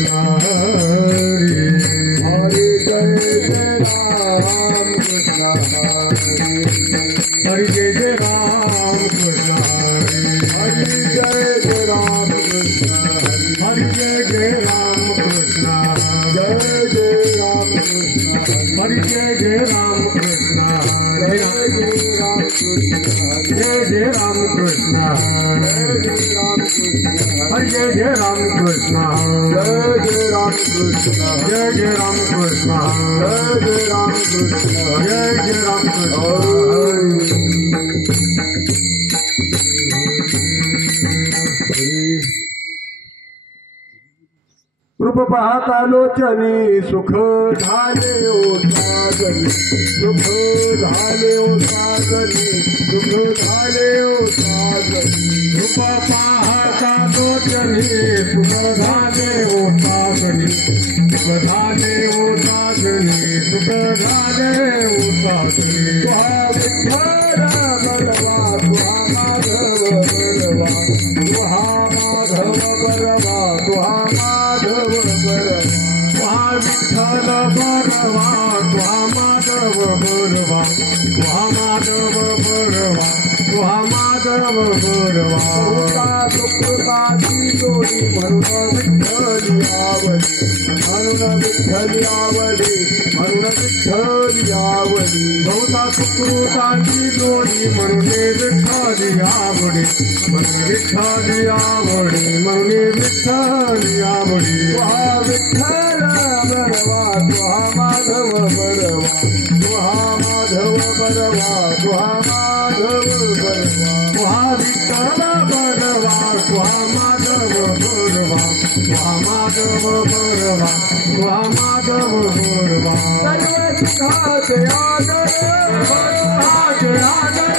कृष्ण हरे हरे जय जय राम कृष्ण हरे जय जय राम कृष्ण हरे जय जय राम कृष्ण हरे जय जय राम कृष्ण जय जय राम कृष्ण हरे जय जय राम कृष्ण हरे जय जय राम कृष्ण हरे जय जय राम कृष्ण जय जय राम कृष्ण जय जय राम कृष्ण जय जय राम कृष्ण जय जय राम कृष्ण रूप पाहता लोचनी सुख झाले ओ सागरी सुख झाले ओ सागरी सुख झाले ओ सागरी रूप पाहता लोचनी सुख झाले ओ सागरी सुख झाले ओ सागरी सुख झाले ओ सागरी तुहा विठ्ठल बलवा तुहा माधव बलवा तुहा माधव बलवा तुहा माधव तुहा विठ्ठल बलवा तुहा माधव बलवा तुहा माधव बलवा तुहा माधव बलवा सुकृताची जोडी म्हणून विठ्ठली आवडी म्हणून विठ्ठली आवडी म्हणून विठ्ठली आवडी बहुता सुकृताची जोडी म्हणून विठ्ठली आवडी म्हणून विठ्ठली आवडी म्हणून विठ्ठली आवडी तुहा विठ्ठल बलवा तुहा माधव बलवा तुहा माधव बलवा तुहा माधव बलवा तुहा विठ्ठल बलवा तुहा माधव बलवा तुहा माधव बलवा तुहा माधव बलवा सर्व सुखाचे आदर सुखाचे आदर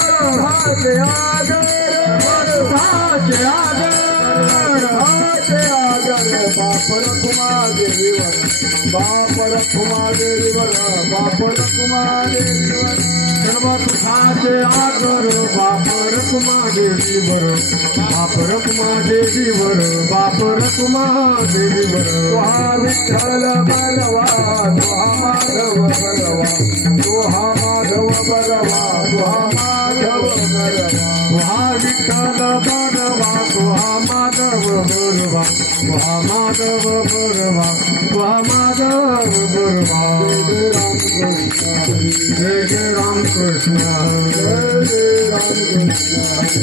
सुखाचे आदर सुखाचे आदर बापर कुमादेवीवर बापर कुमादेवीवर बापर कुमादेवीवर सर्व सुखाचे आदर बापर कुमादेवीवर बापर कुमादेवीवर बापर कुमादेवीवर तुहा विठ्ठल बलवा तुहा माधव बलवा तुहा माधव बलवा तुहा माधव बलवा तुहा विठ्ठल बलवा तुहा माधव बलवा तुहा माधव बलवा तुहा माधव बलवा जय जय राम कृष्ण जय जय राम कृष्ण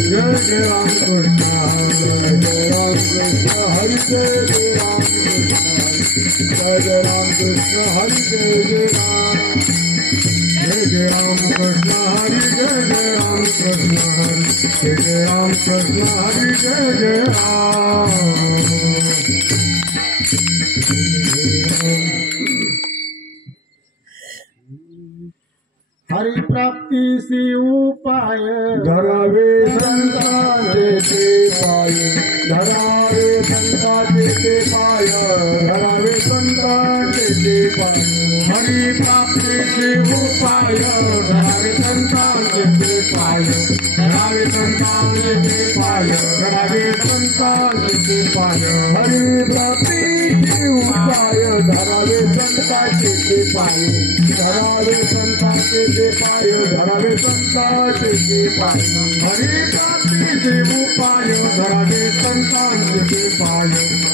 जय जय राम कृष्ण जय जय राम कृष्ण हरि जय जय राम कृष्ण जय जय राम कृष्ण हरि जय जय राम जय जय राम कृष्ण हरि जय जय राम कृष्ण हरि जय जय राम कृष्ण हरि जय जय राम हरि प्राप्तीसी उपाय धरावे संतांचे ते पाय धरावे संतांचे ते पाय धरावे संतांचे ते पाय हरि प्राप्तीसी उपाय धरावे संतांचे ते पाय धरावे संतांचे ते पाय धरावे संतांचे ते पाय हरि प्राप्तीसी उपाय धरावे संतांचे ते पाय धरावे संतांचे ते पाय धरावे संतांचे ते पाय हरि प्राप्तीचे उपाय धरावे संतांचे ते पाय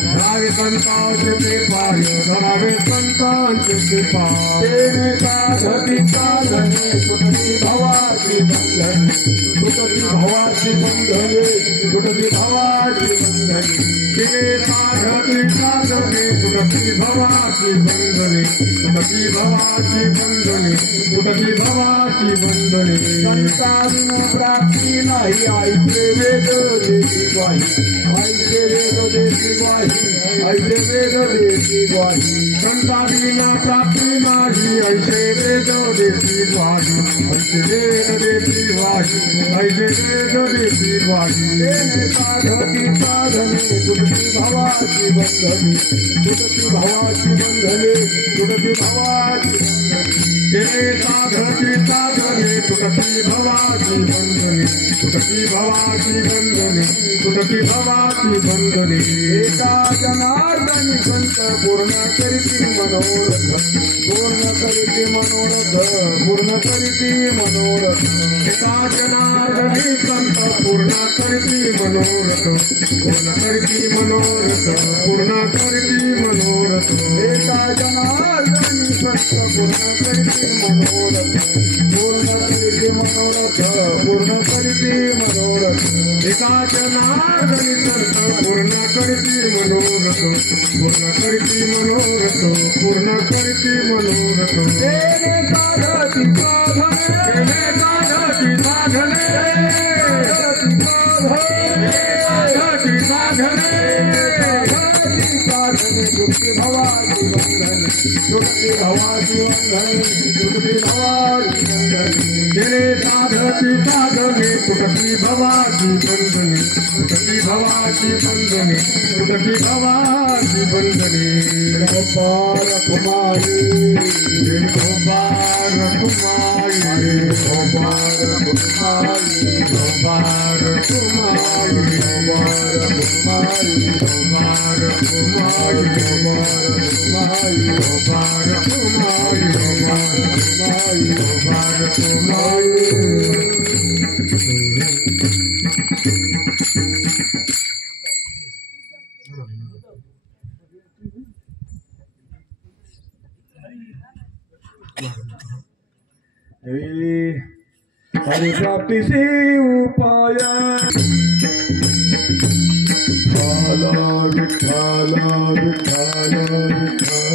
धरावे संतांचे ते पाय धरावे संतांचे ते पाय देवी साधती साधने सुटती भवाची बंधने सुटती भवाची बंधने सुटती भवाची बंधने देवी साधती साधने सुटती भवाची बंधने सुटती भवाची बंधने सुटती भवाची बंधने संतान प्राप्ती नाही ऐसे वेद देती ग्वाही ऐसे वेद देती ग्वाही ऐसे वेद देती ग्वाही संतान प्राप्ती नाही ऐसे वेद देती ग्वाही ऐसे वेद देती ग्वाही ऐसे वेद देती ग्वाही साधती साधने सुटती भवाची बंधने सुटती भवाची बंधने सुटती भवाची बंधने साधती साधने सुटती भवाची बंधने सुटती भवाची बंधने सुटकी भवाची बंधने एका जनार्दनी संत पूर्ण करीती मनोरथ पूर्ण करीती मनोरथ पूर्ण करीती मनोरथ एका जनार्दनी संत पूर्ण करीती मनोरथ पूर्ण करीती मनोरथ पूर्ण करीती मनोरथ एका जनार्दनी संत पूर्ण करीती मनोरथ पूर्ण करीती मनोरथ पूर्ण करीती मनोरथ एका जनार्दनी संत पूर्ण करीती मनोरथ पूर्ण करीती मनोरथ पूर्ण करीती मनोरथ तेने साधती साधने साधती साधने साधती साधने दुःखी भवाची बंधने दुःखी भवाची बंधने दुःखी भवाची बंधने तेने साधती साधने दुःखी भवाची बंधने दुःखी भवाची बंधने दुःखी भवाची बंधने गोपाल कुमारी गोपाल कुमारी गोपाल कुमारी गोपाल कुमारी गोपाल कुमारी गोपाल कुमारी गोपाल कुमारी गोपाल कुमारी हरि प्राप्ति से उपाय विठाला विठाला विठाला विठ्ठल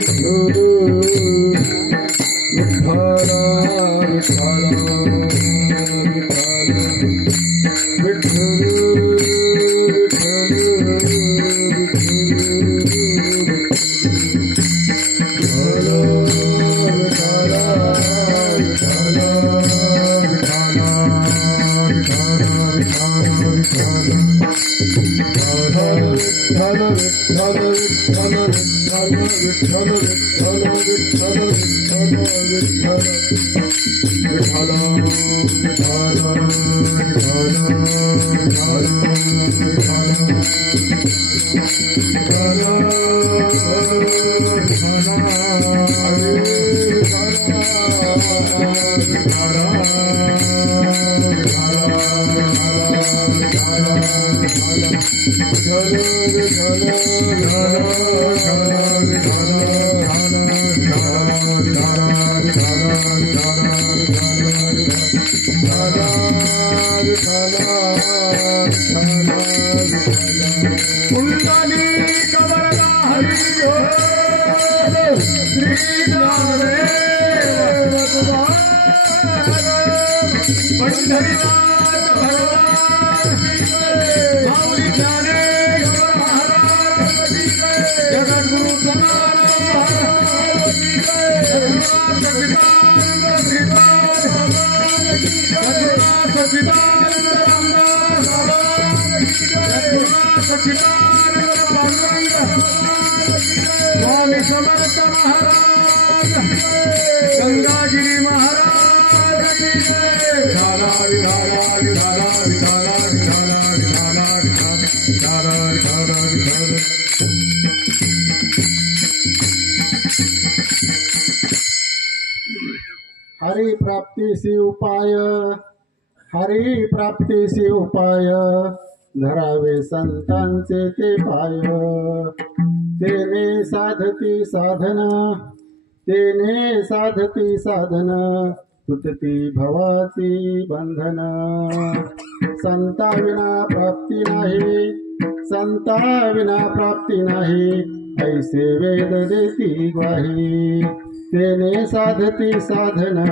विठ्ठल विठाला विठाला विठ्ठल गंगागिरी महाराज हरि प्राप्तीसी उपाय, हरि प्राप्तीसी उपाय, धरावे संतांचे ते पाय. तेने साधती साधन, तेने साधती साधन, तुटती भवाची बंधन. संता विना प्राप्ती नाही, संता विना प्राप्ती नाही, ऐसे वेद देती ग्वाही. तेने साधती साधन,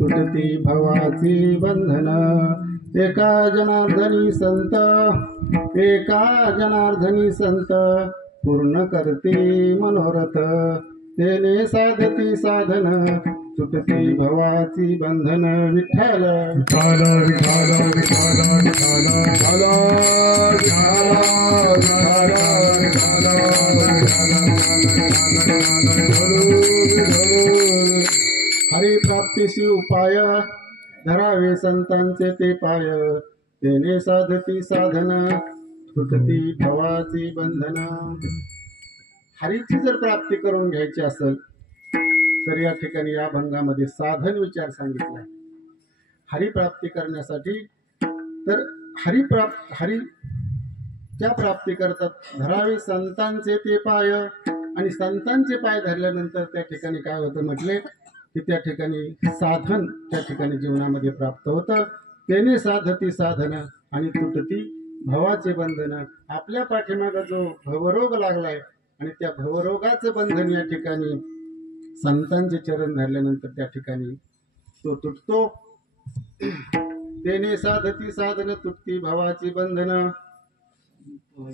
तुटती भवाची बंधन. एका जनार्दनी संत, एका जनार्दनी संत, पूर्ण करते मनोरथ. तेने साधती साधन, तुटती भवाची बंधन. विठ्ठल विठ्ठल विठ्ठल विठ्ठल विठ्ठल हरि प्राप्तीसी उपाय, धरावे संतांचे ते पाय तेने साधती साधन तुटती भवाची बंधन. हरीची जर प्राप्ती करून घ्यायची असेल तर या ठिकाणी या भंगामध्ये साधन विचार सांगितला. हरी प्राप्ती करण्यासाठी तर हरीच्या प्राप्ती करतात धरावे संतांचे ते पाय. आणि संतांचे पाय धरल्यानंतर त्या ठिकाणी काय होतं म्हटले की त्या ठिकाणी साधन त्या ठिकाणी जीवनामध्ये प्राप्त होतं. त्याने साधती साधन आणि तुटती भवाचे बंधन. आपल्या पाठीमागं जो भवरोग लागलाय आणि त्या भवरोगाचं बंधन या ठिकाणी संतांचे चरण धरल्यानंतर त्या ठिकाणी तो तुटतो. त्याने साधती साधन तुटती भवाची बंधन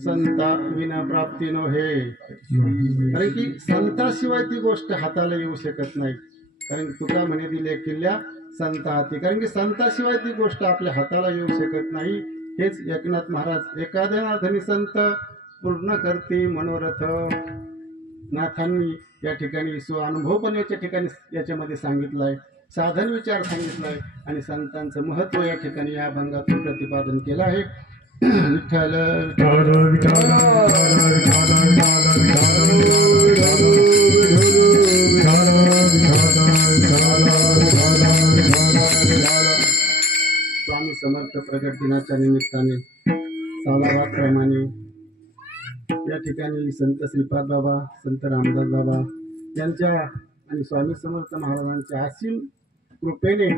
संता विना प्राप्ती नव्हे. कारण की संताशिवाय ती गोष्ट हाताला येऊ शकत नाही. कारण तुका म्हणे दिले किल्ल्या संता हाती. कारण की संताशिवाय ती गोष्ट आपल्या हाताला येऊ शकत नाही. हेच एकनाथ महाराज एखाद्या नाथानी संत पूर्ण करते मनोरथ. नाथांनी या ठिकाणी अनुभव पण याच्या ठिकाणी याच्यामध्ये सांगितलं आहे. साधन विचार सांगितलाय आणि संतांचं महत्व या ठिकाणी या भंगातून प्रतिपादन केलं आहे. विठ्ठल स्वामी समर्थ प्रगट दिनाच्या निमित्ताने सालावाप्रमाणे या ठिकाणी संत श्रीपाद बाबा संत रामदास बाबा यांच्या आणि स्वामी समर्थ महाराजांच्या असीम कृपेने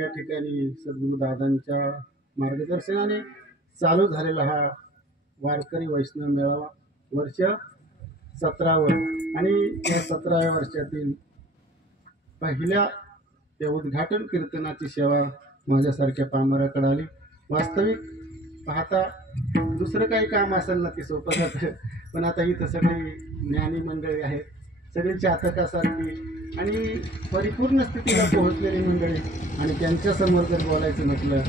या ठिकाणी सद्गुरुदादांच्या मार्गदर्शनाने चालू झालेला हा वारकरी वैष्णव मेळावा वर्ष 17वे. आणि या 17व्या वर्षातील पहिल्या या उद्घाटन कीर्तनाची सेवा माझ्यासारख्या पामराकडे आली. वास्तविक पाहता दुसरं काही काम असेल ना ते सोपं जातं. पण आता इथं सगळी ज्ञानी मंडळी आहेत, सगळी चातकासारखी आणि परिपूर्ण स्थितीला पोहोचलेली मंडळी. आणि त्यांच्यासमोर जर बोलायचं म्हटलं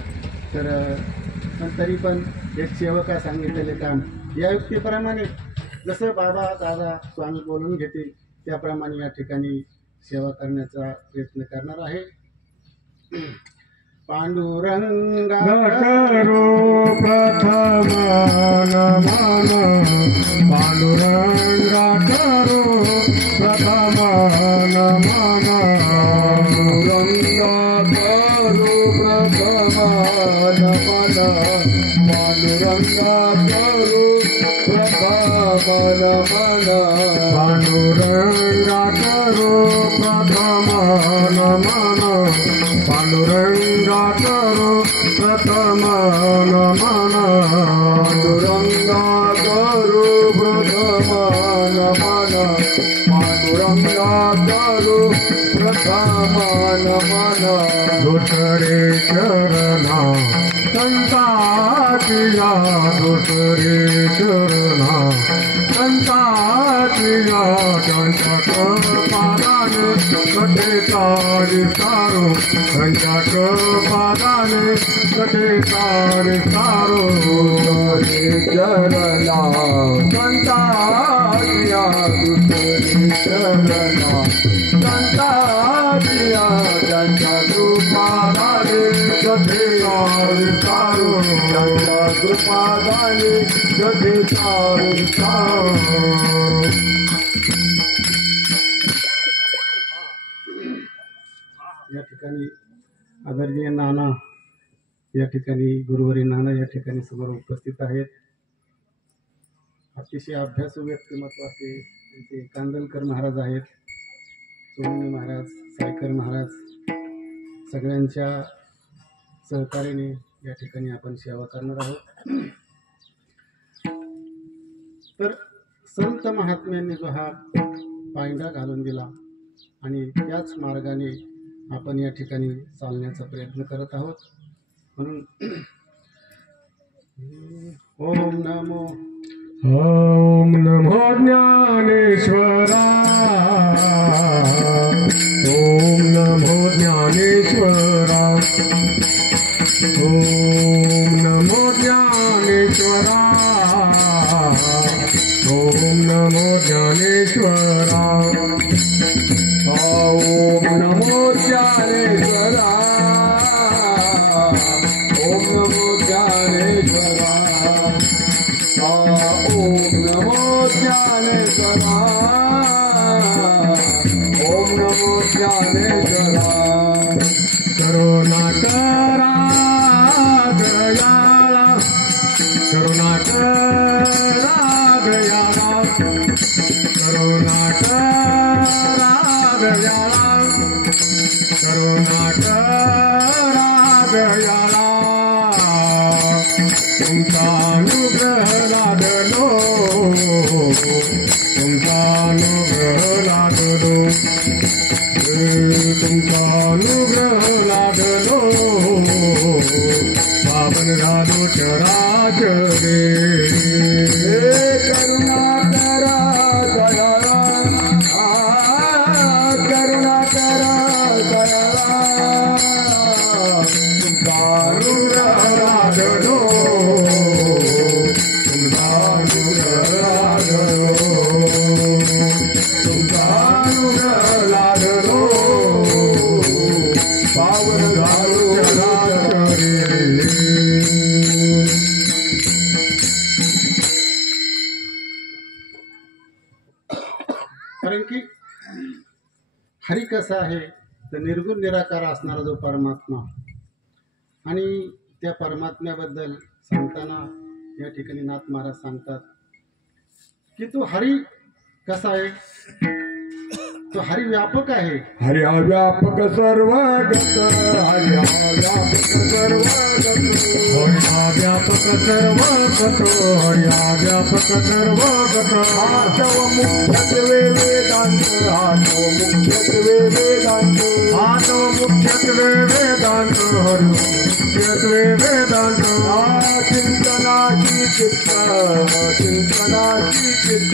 तर पण तरी पण एक सेवका सांगितलेले काम या युक्तीप्रमाणे जसं बाबा दादा स्वामी बोलून घेतील त्याप्रमाणे या ठिकाणी सेवा करण्याचा प्रयत्न करणार आहे. पांडुरंगा करो प्रथम नमन पांडुरंगा करो प्रथम नमन पांडुरंगा करो प्रथम नमन पांडुरंगा करो प्रथम नमन पांडुरंगा करो प्रथम नमन पांडुरंगा करो प्रथम नमन पांडुरंगा करो प्रथम नमन पांडुरंगा करो प्रथम नमन दुसरे चरणा संतातिया दुसरे चरणा संतातिया कंचक पादाने कटे तारी सारो कंचक पादाने कटे तारी सारो चरणा संतातिया दुसरे चरणा संतातिया कंचक पादाने कटे तारी सारो कंचक पादाने कटे तारी सारो. या ठिकाणी आदरणीय नाना या ठिकाणी गुरुवारी नाना या ठिकाणी समोर उपस्थित आहेत. अतिशय अभ्यासू व्यक्तिमत्व असे त्यांचे कांदलकर महाराज आहेत, सोमनी महाराज, सायकर महाराज सगळ्यांच्या सहकार्याने या ठिकाणी आपण सेवा करणार आहोत. तर संत महात्म्यांनी जो हा पायंडा घालून दिला आणि त्याच मार्गाने आपण या ठिकाणी चालण्याचा प्रयत्न करत आहोत. म्हणून ओम नमो ज्ञानेश्वरा ओम नमो ज्ञानेश्वरा ओम नमो ज्ञानेश्वरा ओम नमो ज्ञानेश्वरा ओम नमो ज्ञानेश्वरा ओम नमो ज्ञानेश्वरा ओम नमो ज्ञानेश्वरा ओम नमो ज्ञानेश्वरा करुणाकरा दयाळा करुणाकरा दयाळा करुणाकरा दयाळा करुणाकरा दयाळा तुमचा अनुग्रह लादलो तुमचा अनुग्रह लादलो तुमचा अनुग्रह लादलो पावन झालो चराचरे करुणाकरा दयाळा करुणाकरा दयाळा तुमचा अनुग्रह लादलो तुमचा अनुग्रह लादलो तुमचा अनुग्रह लादलो पावन झालो चराचरे कारण की हरी कसा आहे तर निर्गुण निराकार असणारा जो परमात्मा आणि त्या परमात्म्याबद्दल सांगताना या ठिकाणी नाथ महाराज सांगतात की तो हरी कसा आहे तो हरी व्यापक आहे हरि व्यापक सर्वगत हरि व्यापक सर्वगत हरि व्यापक सर्वगत हरि व्यापक सर्वगत आतव मुख्यत्वे वेदांत आतव मुख्यत्वे वेदांत आतव मुख्यत्वे वेदांत हरि मुख्यत्वे वेदांत चिंतनाची चित्त चिंतनाची चित्त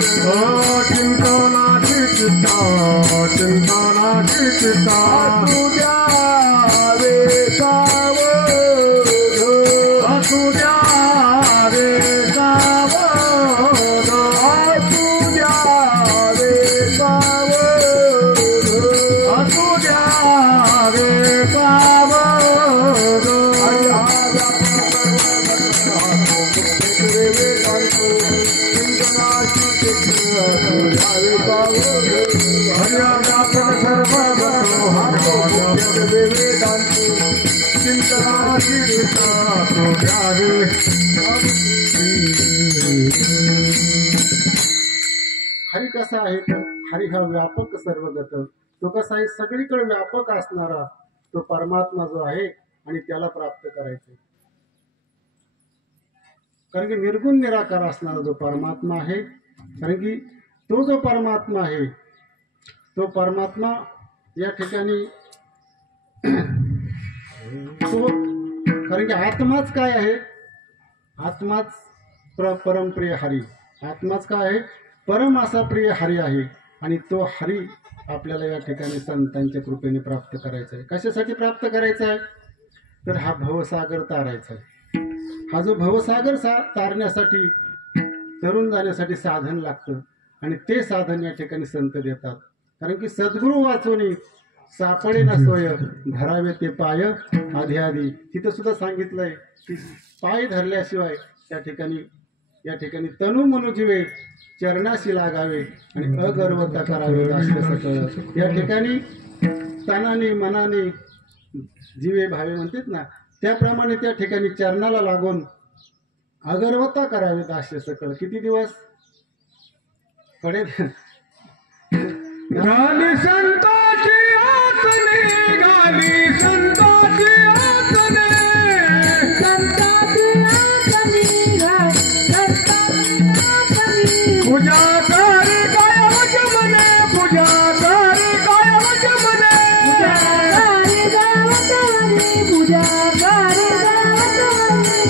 चिंतनाची चित्त चिंतनाची चित्ता तुझ्या वेसावध तुझ्या वेसावध तुझ्या वेसावध तुझ्या वेसावध चिंतनाची हरी कसा आहे तर हरी हा व्यापक सर्वगत तो कसा आहे सगळीकडे व्यापक असणारा तो परमात्मा जो आहे आणि त्याला प्राप्त करायचे कारण की निर्गुण निराकार असणारा जो परमात्मा आहे कारण की तो जो परमात्मा आहे तो परमात्मा या ठिकाणी तो कारण की आत्माच काय आहे आत्माच परमप्रिय हरी आत्माच काय आहे परम असा प्रिय हरी आहे आणि तो हरी आपल्याला या ठिकाणी संतांच्या कृपेने प्राप्त करायचा आहे कशासाठी प्राप्त करायचा आहे तर हा भवसागर तारायचा आहे हा जो भवसागर तारण्यासाठी तरुण जाण्यासाठी साधन लागतं आणि ते साधन या ठिकाणी संत देतात कारण की सद्गुरू वाचवणे सापडे ना सोय धरावे ते पाय आधी आधी तिथं सुद्धा सांगितलंय की पाय धरल्याशिवाय या ठिकाणी तनु मनुजीवे चरणाशी लागावे आणि अगर्वता करावे असे सकळ या ठिकाणी तनाने मनाने जीवे भावे म्हणतात ना त्याप्रमाणे त्या ठिकाणी चरणाला लागून अगर्वता करावेत असे सकळ किती दिवस कडे गाली संताची आसने गाली संताची आसने संताची आसने पूजा करे काय वचमने पूजा करे काय वचमने पूजा करे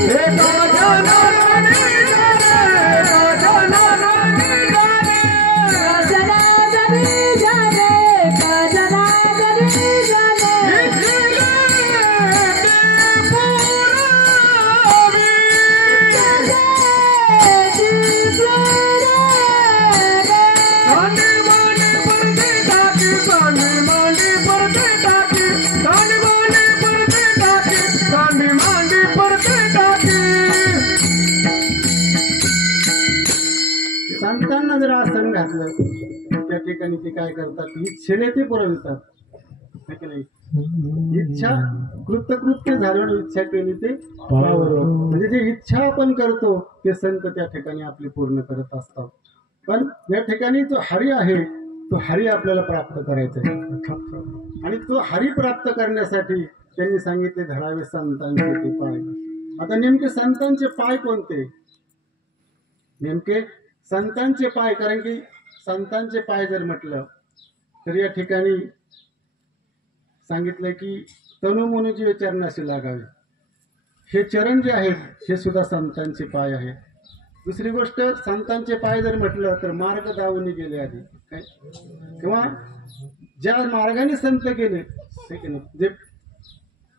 हे काजनाने घातलं त्या ठिकाणी ते काय करतात, इच्छेने ते पुरवितात, है की नाही. इच्छा कृतकृत्य झाल्यावर इच्छा केली ते पावर. म्हणजे जे इच्छा आपण करतो ते संत त्या ठिकाणी आपली पूर्ण करत असतात. पण या ठिकाणी जो हरी आहे तो हरी आपल्याला प्राप्त करायचा आहे आणि तो हरी प्राप्त करण्यासाठी त्यांनी सांगितले धरावे संतांचे ते पाय. आता नेमके संतांचे पाय कोणते, नेमके संतांचे पाय, कारण की संतांचे पाय जर म्हटलं तर या ठिकाणी सांगितलं की तनुमनुजी चरणाशी लागावे. हे चरण जे आहेत हे सुद्धा संतांचे पाय आहेत. दुसरी गोष्ट, संतांचे पाय जर म्हटलं तर मार्ग दावून गेले आधी काय, किंवा ज्या मार्गाने संत गेले जे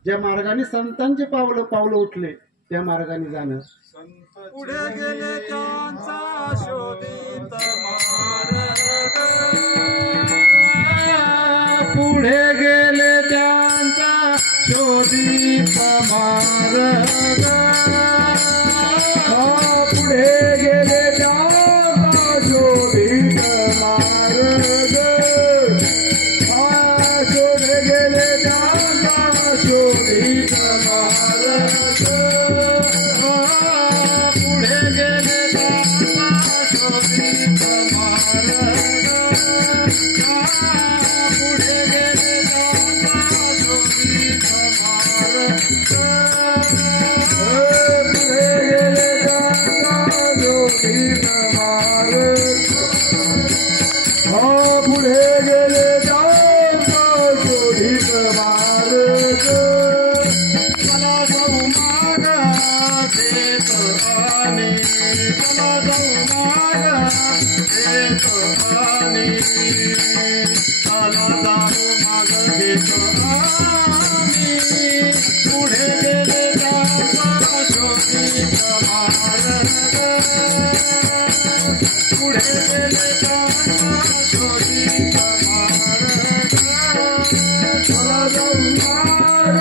ज्या मार्गाने संतांचे पावलं उठले त्या मार्गाने जाणं. पुढे गेले त्यांचा शोधित मार्ग, पुढे गेले त्यांचा शोधित मार्ग, पुढे गेले त्यांचा शोधित मार्ग, पुढे गेले त्यांचा शोधित मार्ग, पुढे गेले त्यांचा शोधित मार्ग, पुढे गेले त्यांचा शोधित मार्ग, पुढे गेले त्यांचा शोधित मार्ग, पुढे गेले त्यांचा शोधित मार्ग. चला जाऊ माग देत आम्ही, चला जाऊ माग देत आम्ही, चला जाऊ माग देत आम्ही, पुढे गेले त्यांचा शोधित मार्ग, पुढे गेले त्यांचा शोधित मार्ग, चला जाऊ माग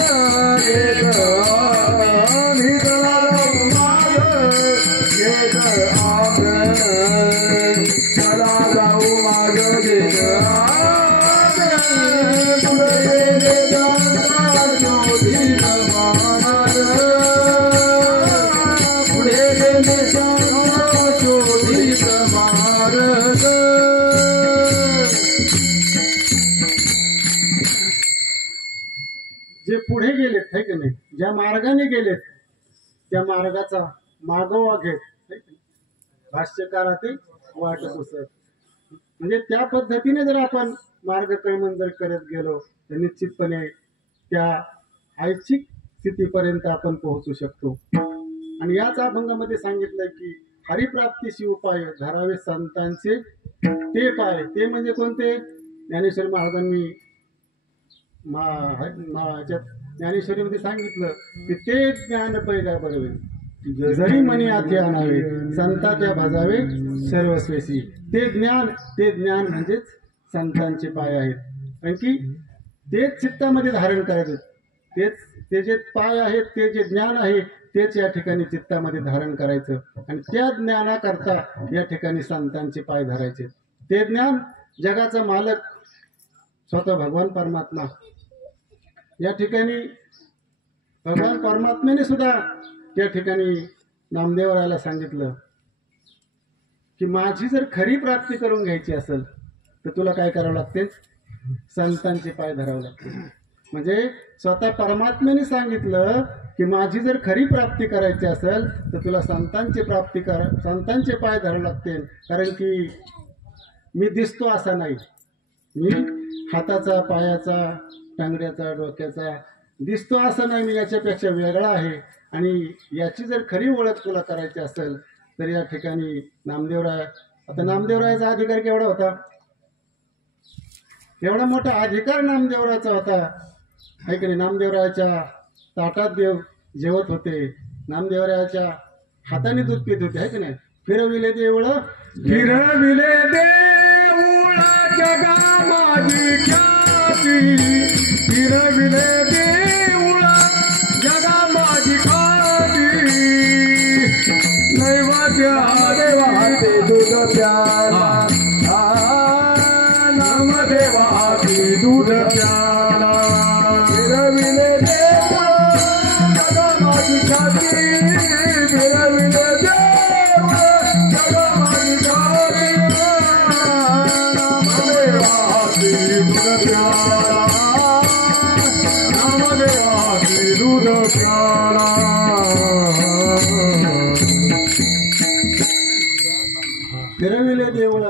देत आम्ही, चला जाऊ माग देत आम्ही, चला जाऊ माग देत आम्ही, पुढे गेले त्यांचा शोधित मार्ग, पुढे गेले त्यांचा शोधित मार्ग. जे पुढे गेलेत है की नाही, ज्या मार्गाने गेलेत त्या मार्गाचा मागोवा घेत भाष्यकारा ते वाट पुसत. म्हणजे त्या पद्धतीने जर आपण मार्गक्रमण जर करत गेलो तर निश्चितपणे त्या ऐच्छिक स्थितीपर्यंत आपण पोहोचू शकतो. आणि याच अभंगामध्ये सांगितलंय की हरिप्राप्तीशी उपाय धरावे संतांचे ते पाय. ते म्हणजे कोणते, ज्ञानेश्वर महाराजांनी ज्ञानेश्वरीमध्ये सांगितलं की ते ज्ञान पैगा बरोबर जरी मनी आथे आणावे संताच्या भाजावे सर्वस्वेसी. ते ज्ञान म्हणजेच संतांचे पाय आहेत. कारण की तेच चित्तामध्ये धारण करायचे, ते जे पाय आहेत, ते जे ज्ञान आहे तेच या ठिकाणी चित्तामध्ये धारण करायचं आणि त्या ज्ञानाकरता या ठिकाणी संतांचे पाय धरायचे. ते ज्ञान जगाचा मालक स्वतः भगवान परमात्मा. या ठिकाणी भगवान परमात्म्याने सुद्धा त्या ठिकाणी नामदेवरायाला सांगितलं की माझी जर खरी प्राप्ती करून घ्यायची असेल तर तुला काय करावं लागते, संतांचे पाय धरावे लागते. म्हणजे स्वतः परमात्म्याने सांगितलं की माझी जर खरी प्राप्ती करायची असेल तर तुला संतांचे पाय धरावे लागतील. कारण की मी दिसतो असा नाही, मी हाताचा, पायाचा, टांगड्याचा, डोक्याचा दिसतो असं नाही, मी याच्यापेक्षा वेगळा आहे. आणि याची जर खरी ओळख तुला करायची असेल तर या ठिकाणी नामदेवराय, आता नामदेवरायाचा अधिकार केवढा होता, एवढा मोठा अधिकार नामदेवरायाचा होता आहे की नाही. नामदेवरायाच्या ताटात देव जेवत होते, नामदेवरायाच्या हाताने दूध पित होते आहे की नाही. फिरविले देऊळ, फिरविले देऊळ जगा माझी ख्याती, फिरविले देऊळ जगा माझी ख्याती, नैवेद्य देवा ते दूध प्याला नामदेवाची दूध प्याला फिरविले देव जगा माझी छाती फिरविले देव जगा माझी छाती नामदेवाची दूध प्याला नामदेवाची दूध प्याला फिरविले देवळ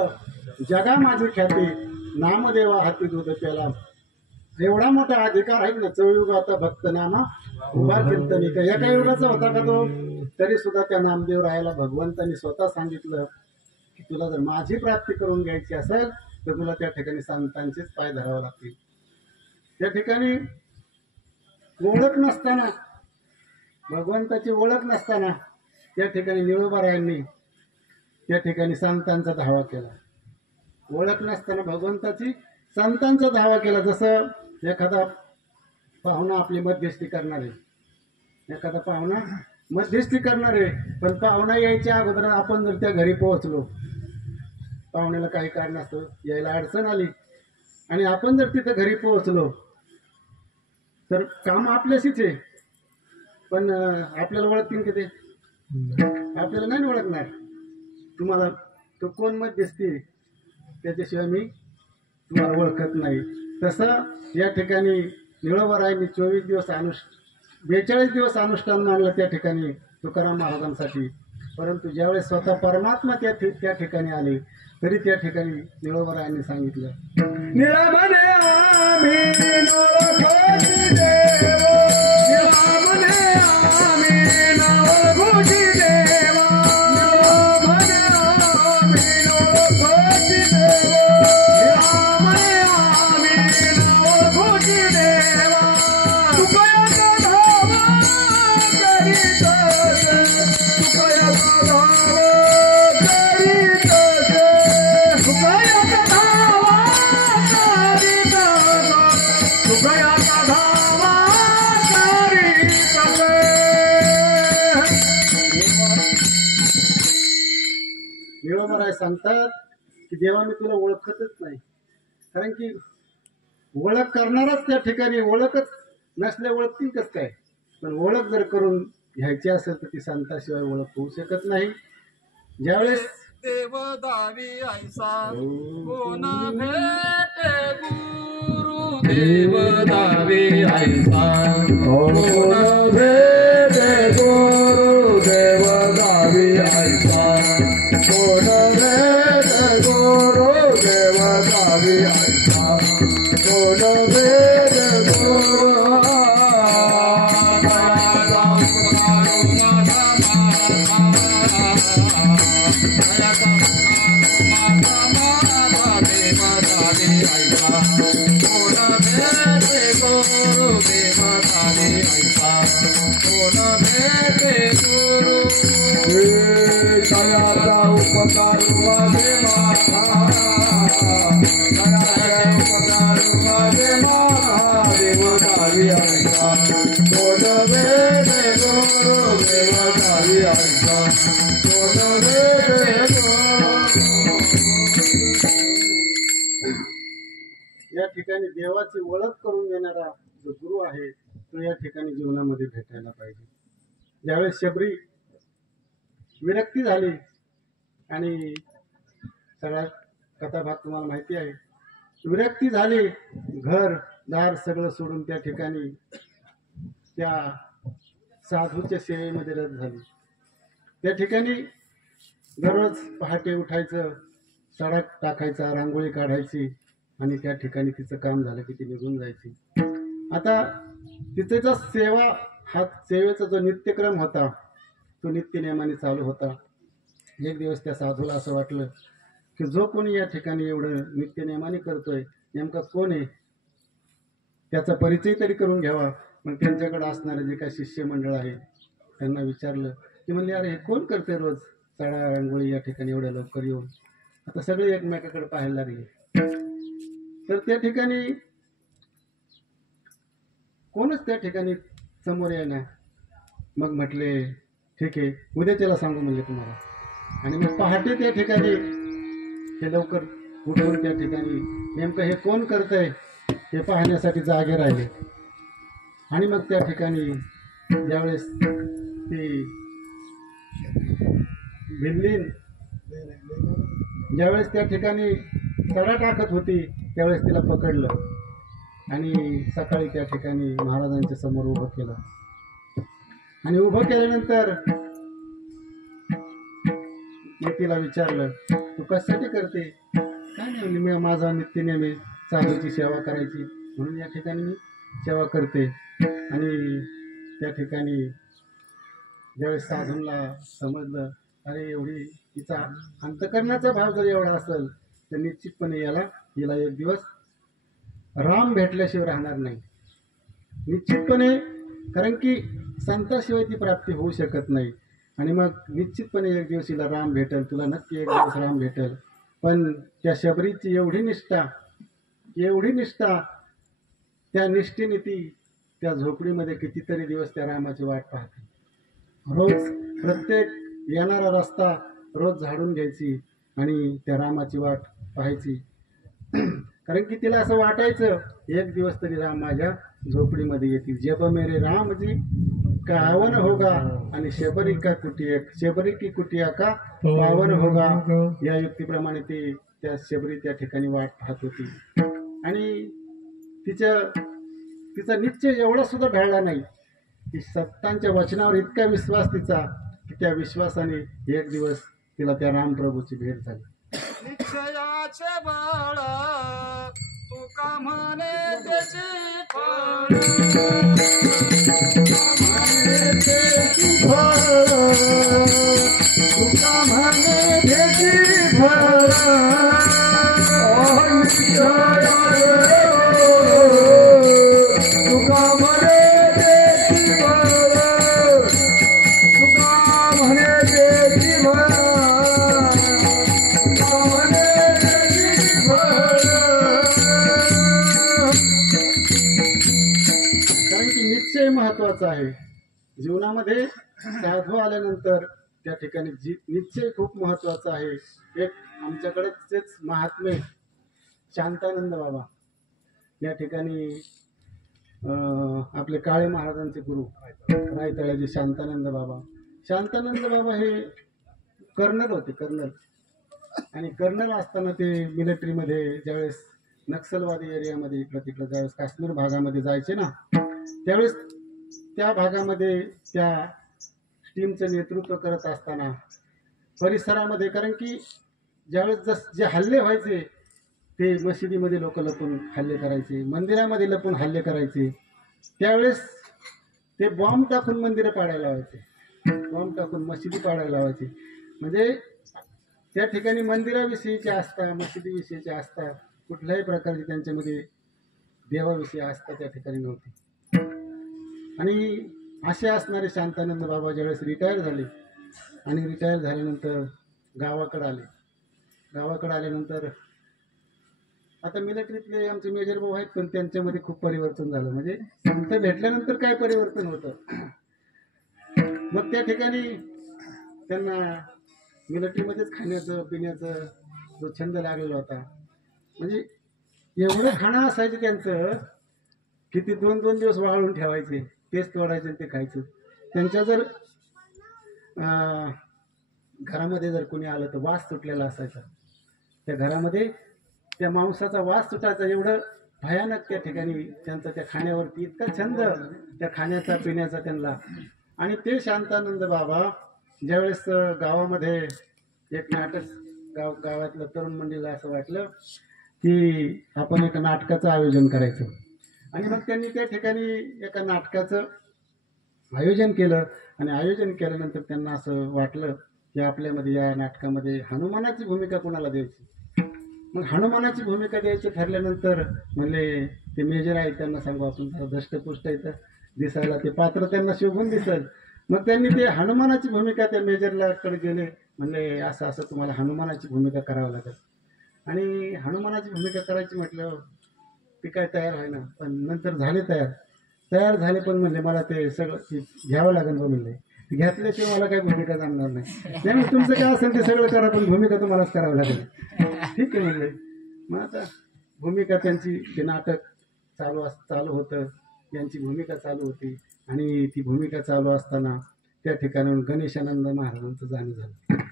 जगा माझी ख्याती नामदेवा हाती दूध प्याला. एवढा मोठा अधिकार आहे ना चौयुगाचा भक्त नामा उभा कीर्तनी का एका युगाचा होता का तो, तरी सुद्धा त्या नामदेव रायाला भगवंतांनी स्वतः सांगितलं की तुला जर माझी प्राप्ती करून घ्यायची असेल तर तुला त्या ठिकाणी संतांचेच पाय धरावे लागतील. त्या ठिकाणी ओळख नसताना, भगवंताची ओळख नसताना त्या ठिकाणी निळोबारायांनी त्या ठिकाणी संतांचा धावा केला. ओळख नसताना भगवंताची संतांचा धावा केला. जसं एखादा पाहुणा आपली मध्यस्थी करणार आहे, एखादा पाहुणा मध्यस्थी करणार आहे, पण पाहुणा यायच्या अगोदर आपण जर त्या घरी पोहोचलो, पाहुण्याला काही कारणास्तव यायला अडचण आली आणि आपण जर तिथं घरी पोहोचलो तर काम आपल्याशीच आहे, पण आपल्याला ओळखतील की ते आपल्याला नाही ओळखणार. तुम्हाला तो कोण मध्यस्थी त्याच्याशिवाय मी तुम्हाला ओळखत नाही. तसं या ठिकाणी निळोबारायांनी 42 दिवस अनुष्ठान मानलं त्या ठिकाणी तुकाराम महाराजांसाठी. परंतु ज्यावेळेस स्वतः परमात्मा त्या ठिकाणी आले तरी त्या ठिकाणी निळोबारायांनी सांगितलं निळमने आम्ही नवघोषी देव निळमने आम्ही नवघोषी देव निळमने आम्ही नवघोषी देव निळमने आम्ही नवघोषी देव तुकयाचा धावा करीत तुकयाचा धावा करीत तुकयाचा धावा करीत तुकयाचा धावा करीत निळोबाराय सांगतात की देवा मी तुला ओळखतच नाही. कारण की ओळख करणारच त्या ठिकाणी ओळखच नसल्या ओळखतील कसं काय, पण ओळख जर करून घ्यायची असेल तर ती संताशिवाय ओळख होऊ शकत नाही. ज्यावेळेस देव दावी ऐसा कोण भेटे गुरु देव दावी ऐसा कोण भेटे गुरु देव दावी ऐसा कोण भेटे गुरु देव दावी ऐसा कोण भेटे गुरु कयाचा उपकार वाजे माता देव दावी ऐसा कोण भेटे गुरु देव दावी ऐसा कोण भेटे या ठिकाणी देवाची ओळख करून देणारा जो गुरु आहे तो या ठिकाणी जीवनामध्ये भेटायला पाहिजे. ज्यावेळेस शबरी विरक्ती झाली आणि सगळा कथाभाग तुम्हाला माहिती आहे, विरक्ती झाली, घर दार सगळं सोडून त्या ठिकाणी त्या साधूच्या सेवेमध्ये रत झाली. त्या ठिकाणी दररोज पहाटे उठायचं, सडक टाकायचा, रांगोळी काढायची आणि त्या ठिकाणी तिचं काम झालं की ती निघून जायची. आता तिचा सेवा हा सेवेचा जो नित्यक्रम होता तो नित्यनेमाने चालू होता. एक दिवस त्या साधूला असं वाटलं की जो कोणी या ठिकाणी एवढं नित्यनेमाने करतोय नेमका कोण आहे, त्याचा परिचय तरी करून घ्यावा. मग त्यांच्याकडे असणारे जे काही शिष्यमंडळ आहे त्यांना विचारलं की म्हणले अरे हे कोण करते रोज सडा रांगोळी या ठिकाणी एवढ्या लवकर येऊन. आता सगळे एकमेकाकडे पाहायला लागले. तर त्या ठिकाणी कोणच त्या ठिकाणी समोर येईना. मग म्हटले ठीक आहे उद्या त्याला सांगू म्हणले तुम्हाला. आणि मग पहाटे त्या ठिकाणी हे लवकर उठून त्या ठिकाणी नेमकं हे कोण करतंय हे पाहण्यासाठी जागे राहिले. आणि मग त्या ठिकाणी ज्यावेळेस ती भिल्लीन ज्यावेळेस त्या ठिकाणी तडा टाकत होती त्यावेळेस तिला पकडलं आणि सकाळी त्या ठिकाणी महाराजांच्या समोर उभं केलं. आणि उभं केल्यानंतर मी तिला विचारलं, तू कशासाठी करते? काय नाही, मी माझा नित्य नेहमी साधूची सेवा करायची म्हणून या ठिकाणी मी सेवा करते. आणि त्या ठिकाणी ज्यावेळेस साधूंना समजलं, अरे एवढी तिचा अंतकरणाचा भाव जर एवढा असेल तर निश्चितपणे हिला एक दिवस राम भेटल्याशिवाय राहणार नाही निश्चितपणे. कारण की संताशिवाय ती प्राप्ती होऊ शकत नाही. आणि मग निश्चितपणे एक दिवस हिला राम भेटेल, तुला नक्की एक दिवस राम भेटेल. पण त्या शबरीची एवढी निष्ठा त्या निष्ठेने ती त्या झोपडीमध्ये कितीतरी दिवस त्या रामाची वाट पाहते. रोज प्रत्येक येणारा रस्ता रोज झाडून घ्यायची आणि त्या रामाची वाट पाहायची. कारण की तिला असं वाटायचं एक दिवस तरी राम माझ्या झोपडीमध्ये येतील. जब मेरे राम जी का आवन होगा आणि शबरी की कुटिया का पावन होगा या युक्तीप्रमाणे ती त्या शबरी त्या ठिकाणी वाट पाहत होती. आणि तिचा निश्चय एवढा सुद्धा ढळला नाही की सत्तांच्या वचनावर इतका विश्वास तिचा की त्या विश्वासाने एक दिवस तिला त्या रामप्रभूची भेट झाली. निश्चयाचे बळ तुका म्हणे त्याची फळ तुका म्हणे त्याची फळ तुका म्हणे त्याची फळ तुका म्हणे त्याची फळ तुका म्हणे त्याची फळ. कारण की निश्चय महत्वाचा आहे जीवनामध्ये. साधू आल्यानंतर त्या ठिकाणी निश्चय खूप महत्वाचा आहे. एक आमच्याकडेच महात्मे शांतानंद बाबा या ठिकाणी आपले काळे महाराजांचे गुरु रायतळ्याचे शांतानंद बाबा हे कर्नल होते. आणि कर्नल असताना ते मिलिटरीमध्ये ज्यावेळेस नक्षलवादी एरियामध्ये इकडं तिकडं ज्यावेळेस काश्मीर भागामध्ये जायचे ना त्यावेळेस त्या भागामध्ये त्या टीमचं नेतृत्व करत असताना परिसरामध्ये, कारण की ज्यावेळेस जे हल्ले व्हायचे ते मशिदीमध्ये लोक लपून हल्ले करायचे, मंदिरामध्ये लपून हल्ले करायचे. त्यावेळेस ते बॉम्ब टाकून मंदिरं पाडायला लावायचे, बॉम्ब टाकून मशिदी पाडायला लावायचे. म्हणजे त्या ठिकाणी मंदिराविषयीची आस्था, मशिदीविषयीची आस्था, कुठल्याही प्रकारची त्यांच्यामध्ये देवाविषयी आस्था त्या ठिकाणी नव्हती. आणि असे असणारे शांतानंद बाबा ज्यावेळेस रिटायर झाले आणि रिटायर झाल्यानंतर गावाकडे आल्यानंतर आता मिलिटरीतले आमचे मेजर भाऊ आहेत पण त्यांच्यामध्ये खूप परिवर्तन झालं. म्हणजे संत भेटल्यानंतर काय परिवर्तन होतं. मग त्या ठिकाणी त्यांना मिलिटरीमध्येच खाण्याचं पिण्याचं जो छंद लागलेला होता, म्हणजे एवढं खाणं असायचं त्यांचं की ते 2-2 दिवस वाळून ठेवायचे, तेच तोडायचे ते खायचं. त्यांच्या जर घरामध्ये जर कोणी आलं तर वास सुटलेला असायचा. त्या घरामध्ये त्या मांसाचा वास सुटायचा. एवढं भयानक त्या ठिकाणी त्यांचा त्या खाण्यावरती इतका छंद, त्या खाण्याचा पिण्याचा त्यांना. आणि ते शांतानंद बाबा ज्यावेळेस गावामध्ये एक नाटक गावातलं तरुण मंडळीला असं वाटलं की आपण एका नाटकाचं आयोजन करायचं. आणि मग त्यांनी त्या ठिकाणी एका नाटकाचं आयोजन केलं. आणि आयोजन केल्यानंतर त्यांना असं वाटलं की आपल्यामध्ये या नाटकामध्ये हनुमानाची भूमिका कोणाला द्यायची. मग हनुमानाची भूमिका द्यायची ठरल्यानंतर म्हणले ते मेजर आहेत त्यांना सांगू आपण जरा दष्टपुष्ट इथं दिसायला ते पात्र त्यांना शोभून दिसेल. मग त्यांनी ते हनुमानाची भूमिका त्या मेजरला कडे गेले, म्हणले असं असं तुम्हाला हनुमानाची भूमिका करावं लागेल. आणि हनुमानाची भूमिका करायची म्हटलं ते काय तयार आहे ना, पण नंतर झाले तयार झाले. पण म्हणले मला ते सगळं घ्यावं लागेल बा. म्हणले घेतल्याशिवाय मला काही भूमिका जमणार नाही. त्यामुळे तुमचं काय असेल ते सगळं करा पण भूमिका तुम्हालाच करावं लागेल. ठीक आहे म्हणले. मग आता भूमिका त्यांची ते नाटक चालू होतं, यांची भूमिका चालू होती आणि ती भूमिका चालू असताना त्या ठिकाणाहून गणेशानंद महाराजांचं जाणं झालं.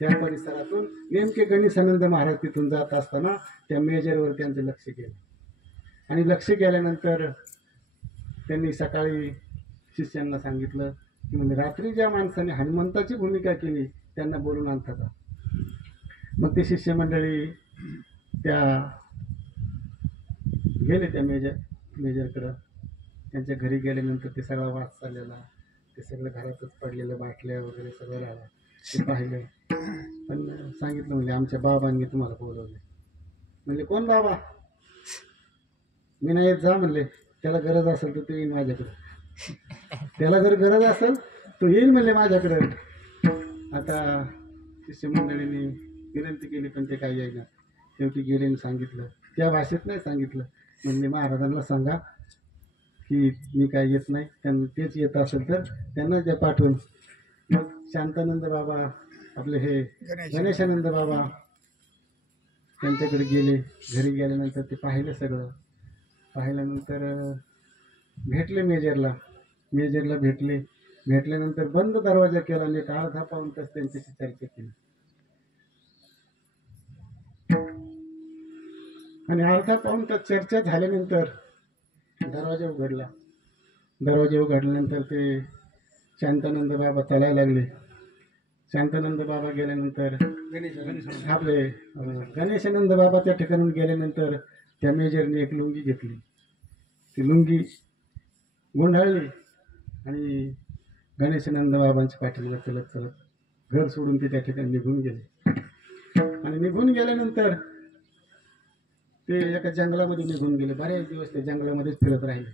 त्या परिसरातून नेमके गणेशानंद महाराज तिथून जात असताना त्या मेजरवर त्यांचं लक्ष गेलं आणि लक्ष गेल्यानंतर त्यांनी सकाळी शिष्यांना सांगितलं की म्हणजे रात्री ज्या माणसाने हनुमंताची भूमिका केली त्यांना बोलून आणता का. मग ते शिष्यमंडळी त्या गेले त्या मेजरकडं. त्यांच्या घरी गेल्यानंतर ते सगळा वाद चाललेला, ते सगळं घरातच पडलेलं बाटल्या वगैरे सगळं राहिलं ते पाहिलं. पण सांगितलं म्हणजे आमच्या बाबांनी तुम्हाला बोलवले. म्हणले कोण बाबा. मी नाही येत, जा म्हणले. त्याला गरज असेल तर तो येईल माझ्याकडे, त्याला जर गरज असेल तो येईल म्हणले माझ्याकडं. आता शिष्यमंडळींनी विनंती केली पण ते काही येईना. शेवटी गेले आणि सांगितलं, त्या भाषेत नाही सांगितलं. म्हणले महाराजांना सांगा की मी काय येत नाही, तेच येत असेल तर त्यांना द्या पाठवून. मग शांतानंद बाबा आपले हे गणेशानंद बाबा त्यांच्याकडे गेले. घरी गेल्यानंतर ते पाहिलं सगळं. पाहिल्यानंतर भेटले मेजरला भेटल्यानंतर बंद दरवाजा केला आणि एक अर्धा पाऊण तास त्यांच्याशी चर्चा केली. आणि अर्धा पाऊण तास चर्चा झाल्यानंतर दरवाजा उघडल्यानंतर ते शांतानंद बाबा चालायला लागले. शांतानंद बाबा गेल्यानंतर आपले गणेशानंद बाबा त्या ठिकाणून गेल्यानंतर त्या मेजरने एक लुंगी घेतली. ती लुंगी गुंडाळली आणि गणेशानंद बाबांच्या पाठीला चलत घर सोडून ते त्या ठिकाणी निघून गेले. आणि निघून गेल्यानंतर ते एका जंगलामध्ये निघून गेले. बरेच दिवस ते जंगलामध्येच फिरत राहिले.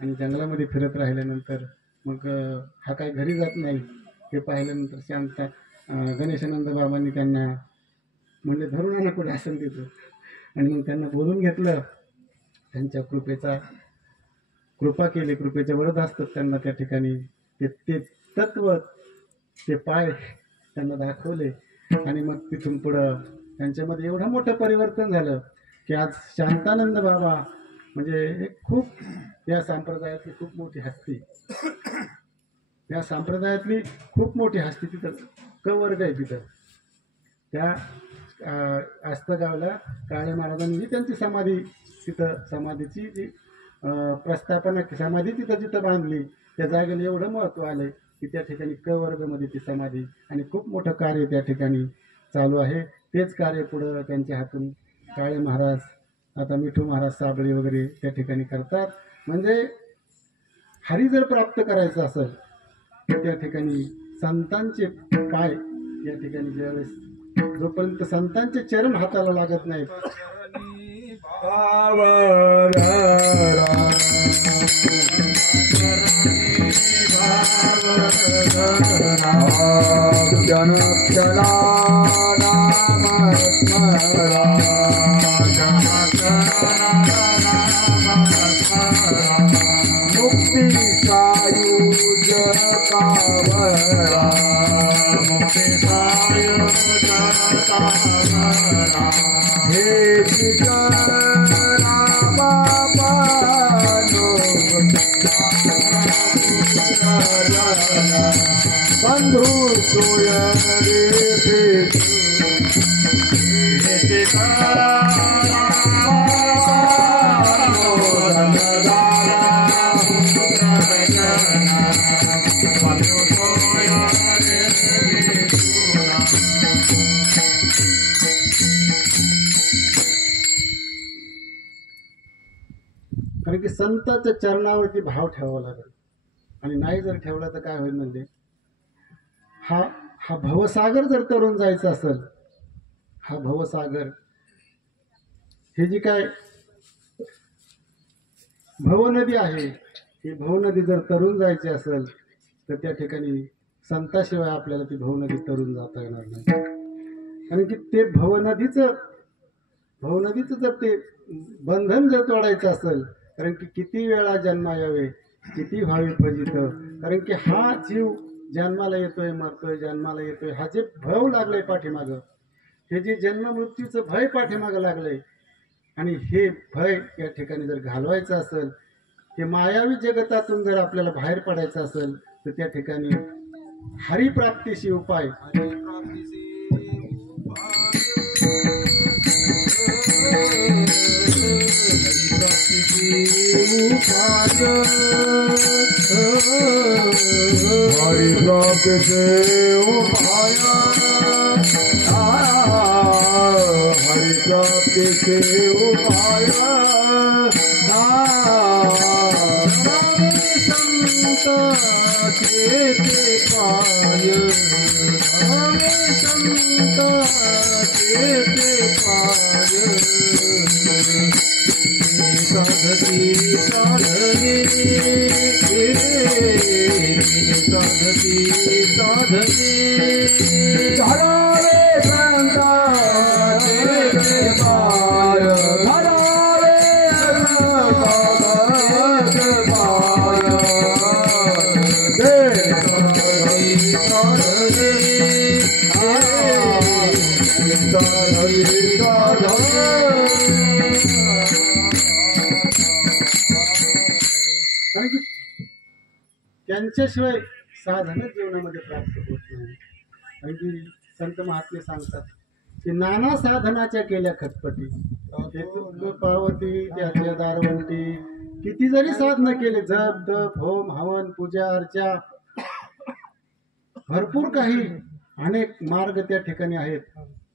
आणि जंगलामध्ये फिरत राहिल्यानंतर मग हा काय घरी जात नाही हे पाहिल्यानंतर गणेशानंद बाबांनी त्यांना म्हणजे धरून आणा कुठे असेल तिथं. आणि मग त्यांना बोलून घेतलं. त्यांच्या कृपा केली. कृपेच्या वरद असतात त्यांना त्या ठिकाणी ते तत्व ते पाय त्यांना दाखवले. आणि मग तिथून पुढं त्यांच्यामध्ये एवढं मोठं परिवर्तन झालं की आज शांतानंद बाबा म्हणजे एक खूप या संप्रदायातली खूप मोठी हस्ती. या संप्रदायातली खूप मोठी हस्ती तिथं वर्ग आहे. तिथं त्या आस्तगावला काळे महाराजांनी त्यांची समाधी तिथं समाधीची जी प्रस्थापना समाधी तिथं बांधली. त्या जागेला एवढं महत्त्व आलं की त्या ठिकाणी वर्गमध्ये ती समाधी आणि खूप मोठं कार्य त्या ठिकाणी चालू आहे. तेच कार्य पुढं त्यांच्या हातून काळे महाराज आता मिठू महाराज साबळे वगैरे त्या ठिकाणी करतात. म्हणजे हरी जर प्राप्त करायचं असेल तर त्या ठिकाणी संतांचे पाय या ठिकाणी ज्यावेळेस जोपर्यंत संतांचे चरण हाताला लागत नाहीत कारण की संतांच्या चरणावरती भाव ठेवावा लागेल. आणि नाही जर ठेवला तर काय होईल म्हणजे हा भवसागर जर तरुण जायचं असेल, हा भवसागर हे जी काय भवनदी आहे, ही भवनदी जर तरुण जायची असेल तर त्या ठिकाणी संताशिवाय आपल्याला ती भवनदी तरुण जाता येणार नाही. कारण की ते भवनदीचं जर ते बंधन जर तोडायचं असेल, कारण की किती वेळा जन्मा यावे किती व्हावी फजित, कारण की हा जीव जन्माला येतोय मरतोय जन्माला येतोय, हा जे भव लागलाय पाठीमागं हे जे जन्म मृत्यूचं भय पाठीमागं लागलंय आणि हे भय या ठिकाणी जर घालवायचं असेल, हे मायावी जगतातून जर आपल्याला बाहेर पडायचं असेल तर त्या ठिकाणी हरिप्राप्तीशी उपाय हरिप्राप्ति से उपाय हरिप्राप्ति से उपाय संत चेते पाय संत चेते पाय साधती साधने साधती साधने धरावे संता चेते पाय धरावे पाय कारण की त्यांच्याशिवाय साधनच जीवनामध्ये प्राप्त होत नाही. कारण की संत महात्मे सांगतात की नाना साधनाच्या केल्या खटपटी पावती त्याच्या दारवंती, किती जरी साधना केले जप तप होम हवन पूजा अर्चा भरपूर काही अनेक मार्ग त्या ठिकाणी आहेत,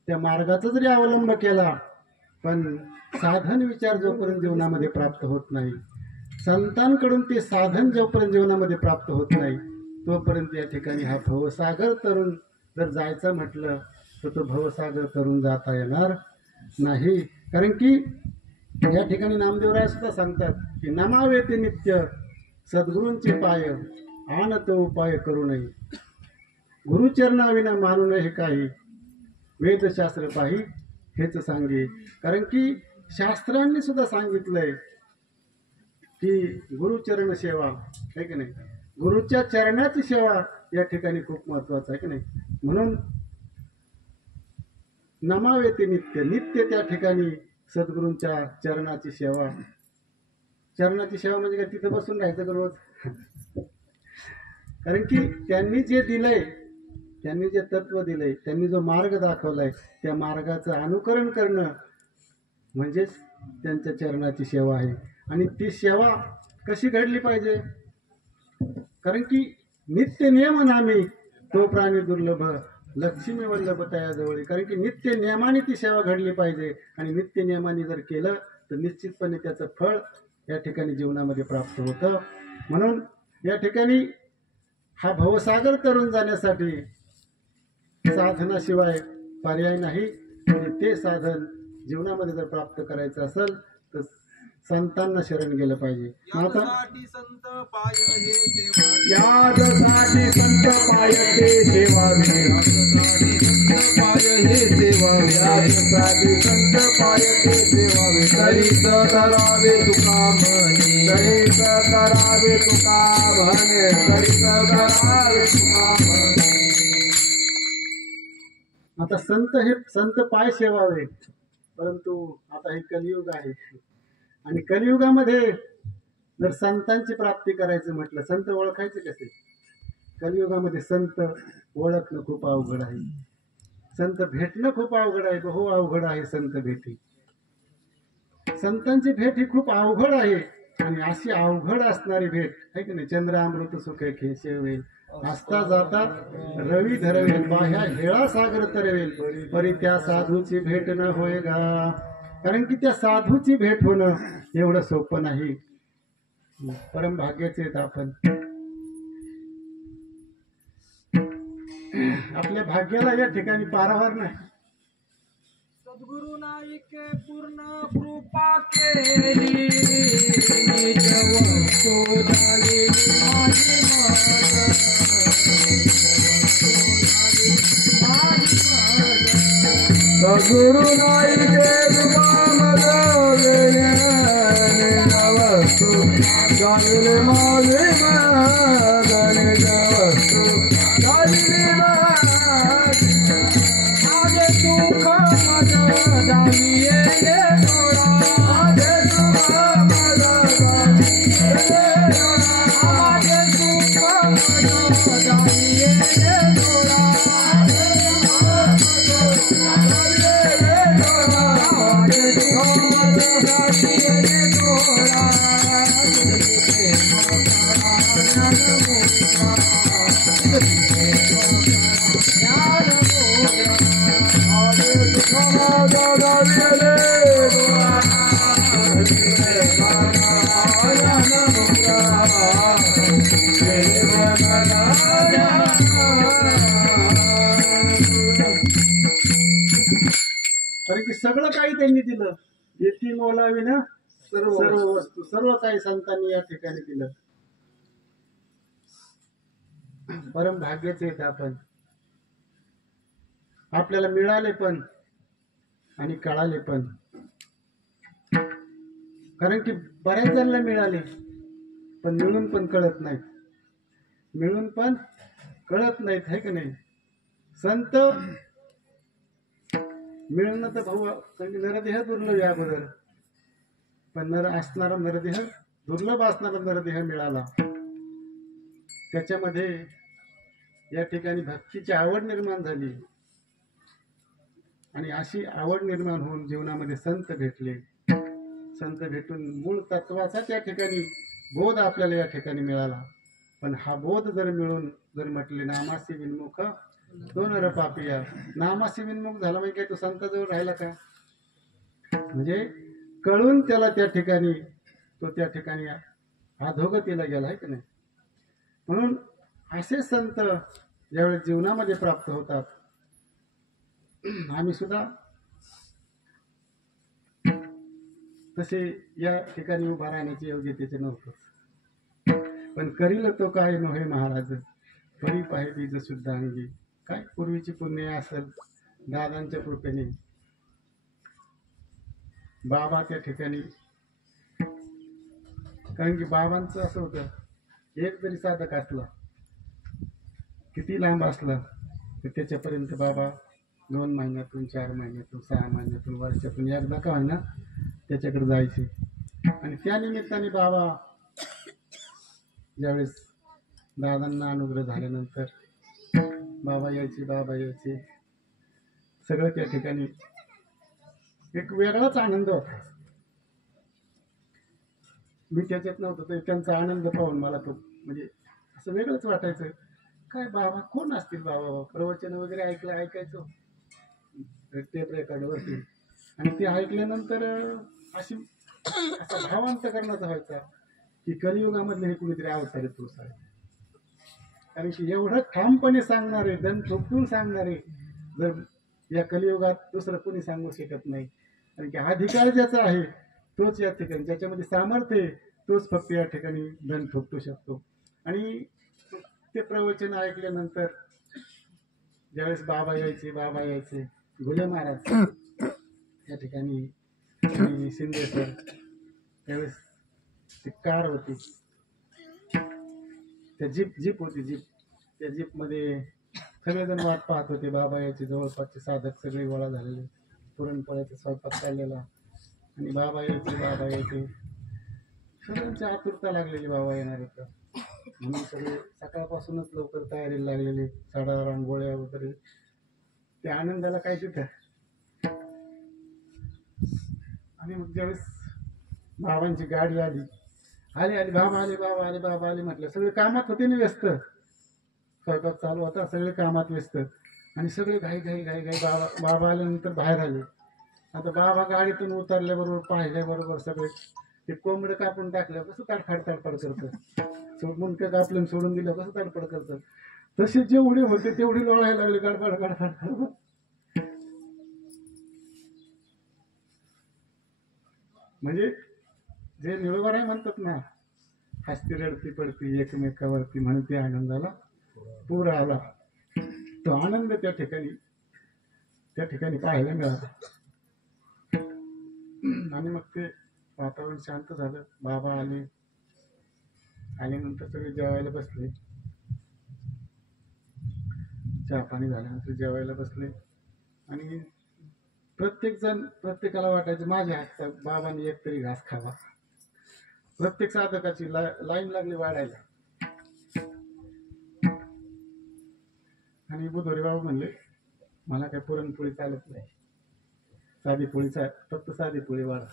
त्या मार्गाचा जरी अवलंब केला पण साधन विचार जोपर्यंत जीवनामध्ये प्राप्त होत नाही, संतांकडून ते साधन जोपर्यंत जीवनामध्ये प्राप्त होत नाही तोपर्यंत या ठिकाणी हा भवसागर तरुण जर जायचं म्हटलं तर तो भवसागर तरुण जाता येणार नाही. कारण की या ठिकाणी नामदेवराय सुद्धा सांगतात की नमावे ते नित्य सद्गुरूंचे पाय आन तो उपाय करू नये, गुरुचरणाविना मानू नये काही, वेदशास्त्र पाही हेच सांगे. कारण की शास्त्रांनी सुद्धा सांगितलंय की गुरुचरण सेवा आहे की नाही, गुरुच्या चरणाची सेवा या ठिकाणी खूप महत्वाचं आहे की नाही. म्हणून नमावे ते नित्य, नित्य त्या ठिकाणी सद्गुरूंच्या चरणाची सेवा. चरणाची सेवा म्हणजे काय, तिथं बसून राहायचं का रोज? कारण की त्यांनी जे दिलंय, त्यांनी जे तत्व दिलंय, त्यांनी जो मार्ग दाखवलाय त्या मार्गाचं अनुकरण करणं म्हणजेच त्यांच्या चरणाची सेवा आहे. आणि ती सेवा कशी घडली पाहिजे? कारण की नित्य नियम नामी तो प्राणी दुर्लभ लक्ष्मी वल्लभ तयाजवळ. कारण की नित्य नियमाने ती सेवा घडली पाहिजे आणि नित्य नियमाने जर केलं तर निश्चितपणे त्याचं फळ या ठिकाणी जीवनामध्ये प्राप्त होतं. म्हणून या ठिकाणी हा भवसागर तरुण जाण्यासाठी साधनाशिवाय पर्याय नाही. आणि ते साधन जीवनामध्ये जर प्राप्त करायचं असेल तर संतांना शरण गेलं पाहिजे. यासाठी संत पाय हे सेवावे, यासाठी संत पाय ते सेवावे, संत पाय हे सेवावे, यासाठी संत पाय ते सेवावे. तरीच करावे तुका म्हणे, तरीच करावे तुका म्हणे, तरीच करावे तुका म्हणे. आता संत पाय सेवावे, परंतु आता हे कलियुग आहे आणि कलियुगामध्ये जर संतांची प्राप्ती करायचं म्हटलं, संत ओळखायचे कसे? कलियुगामध्ये संत ओळखणं खूप अवघड आहे, संत भेटणं खूप अवघड आहे, बहु अवघड आहे संत भेटी. संतांची भेट ही खूप अवघड आहे आणि अशी अवघड असणारी भेट आहे की नाही. चंद्र अमृत सुखे खेसेवेल, असता जाता रवी धरवेल, बाह्या हेळा सागर तरवेल, परी त्या साधूची भेट न होय गा. कारण की त्या साधूची भेट होणं एवढं सोपं नाही. परम भाग्याचे आहेत आपण. आपल्या भाग्याला या ठिकाणी पारावार नाही. सद्गुरु नाईके पूर्ण कृपा केली, वस्तू झाली माझी सद्गुरु नाही वस्तू झाले माझे वस्तू झाली माझे. आज तू कारण की सगळं काही त्यांनी दिलं. येती मोलावी ना सर्व वस्तू, सर्व काही संतांनी या ठिकाणी दिलं. परम भाग्याचे आहेत आपण. आपल्याला मिळाले पण आणि कळाले पण. कारण की बऱ्याच जणांना मिळाले पण मिळून पण कळत नाहीत, मिळून पण कळत नाहीत, है की नाही. संत मिळणं तर भाऊ नरदेह दुर्लभ या अगोदर, पण नरदेह दुर्लभ असणारा नरदेह मिळाला. त्याच्यामध्ये या ठिकाणी भक्तीची आवड निर्माण झाली आणि अशी आवड निर्माण होऊन जीवनामध्ये संत भेटले. संत भेटून मूळ तत्वाचा त्या ठिकाणी बोध आपल्याला या ठिकाणी मिळाला. पण हा बोध जर मिळून जर म्हटले नामासी विन्मुख दोन नर पापिया, नामासी विन्मुख झाला म्हणजे काय तो संताजवळ राहिला का? म्हणजे कळून त्याला त्या ठिकाणी त्या ठिकाणी अधोगतीला गेला, आहे की नाही. म्हणून असे संत ज्यावेळेस जीवनामध्ये प्राप्त होतात, आम्ही सुद्धा तसे या ठिकाणी उभा राहण्याचे योग्यतेचे नव्हतं. पण करील तो काय नव्हे महाराज, परी पाहे बीज शुद्ध अंगी. काय पूर्वीची पुण्य असेल दादांच्या कृपेने बाबा त्या ठिकाणी. कारण की बाबांचं असं होतं, एक जरी साधक असला किती लांब असला तर त्याच्यापर्यंत बाबा 2 महिन्यातून 4 महिन्यातून 6 महिन्यातून वर्षातून एकदा का होईना त्याच्याकडे जायचे. आणि त्या निमित्ताने बाबा ज्यावेळेस दादांना अनुग्रह झाल्यानंतर बाबा यायचे सगळं त्या ठिकाणी एक वेगळाच आनंद होता. मी त्याच्यात नव्हतो तर त्यांचा आनंद पाहून मला तो म्हणजे असं वेगळंच वाटायचं. काय बाबा कोण असतील बाबा, प्रवचन वगैरे ऐकायचो टेप रेकॉर्डवरती, आणि ते ऐकल्यानंतर असा भावांतकरणाचा व्हायचा की कलियुगामधले हे कुणीतरी अवतारी पुरुष आहे. कारण की एवढं ठामपणे सांगणारे, दन ठोकून सांगणारे जर या कलियुगात दुसरं कोणी सांगू शकत नाही. कारण की अधिकार ज्याचा आहे तोच या ठिकाणी, ज्याच्यामध्ये सामर्थ्य आहे तोच फक्त या ठिकाणी दन ठोकू शकतो. आणि ते प्रवचन ऐकल्यानंतर ज्यावेळेस बाबा यायचे घुले महाराज या ठिकाणी आणि शिंदे सर, त्यावेळेस ती कार होती, त्या जीप होती, त्या जीपमध्ये सगळेजण वाट पाहत होते. बाबा यायचे, जवळपासचे साधक सगळे गोळा झालेले, पुरणपोळ्याचा स्वयंपाक चाललेला आणि बाबा यायचे. सगळ्यांची आतुरता लागलेली बाबा येणार होतं म्हणून सगळे सकाळपासूनच लवकर तयारीला लागलेले, साडा रांगोळ्या वगैरे. त्या आनंदाला काय तिथं. आणि मग ज्यावेळेस बाबांची गाडी आली बाबा आले म्हटलं. सगळे कामात होते ना व्यस्त, स्वयंपाक चालू होता, सगळे कामात व्यस्त आणि सगळे घाई बाबा आल्यानंतर बाहेर आले. आता बाबा गाडीतून उतरल्याबरोबर पाहिल्याबरोबर सगळे ते कोंबडं कापून टाकलं कसं तडफड करतं, मुंडकं कापलं सोडून दिलं कसं तडफड करतं, तसे जेवढे होते तेवढे लोळायला लागले गडबड. म्हणजे जे निळोबाराय म्हणतात ना, हसती रडती पडती एकमेकावरती म्हणून त्या आनंदाला पूर आला. तो आनंद त्या ठिकाणी पाहायला मिळाला. आणि मग ते वातावरण शांत झालं. बाबा आल्यानंतर सगळे जेवायला बसले. चहा पाणी झाल्यानंतर जेवायला बसले आणि प्रत्येक जण प्रत्येकाला वाटायचं माझ्या हातचा बाबांनी एक तरी घास खावा. प्रत्येक साधकाची लाईन लागली वाढायला. आणि बुधोरी बाबा म्हणले मला काय पुरणपोळी चालत नाही, साधी पोळी फक्त साधी पोळी वाढा.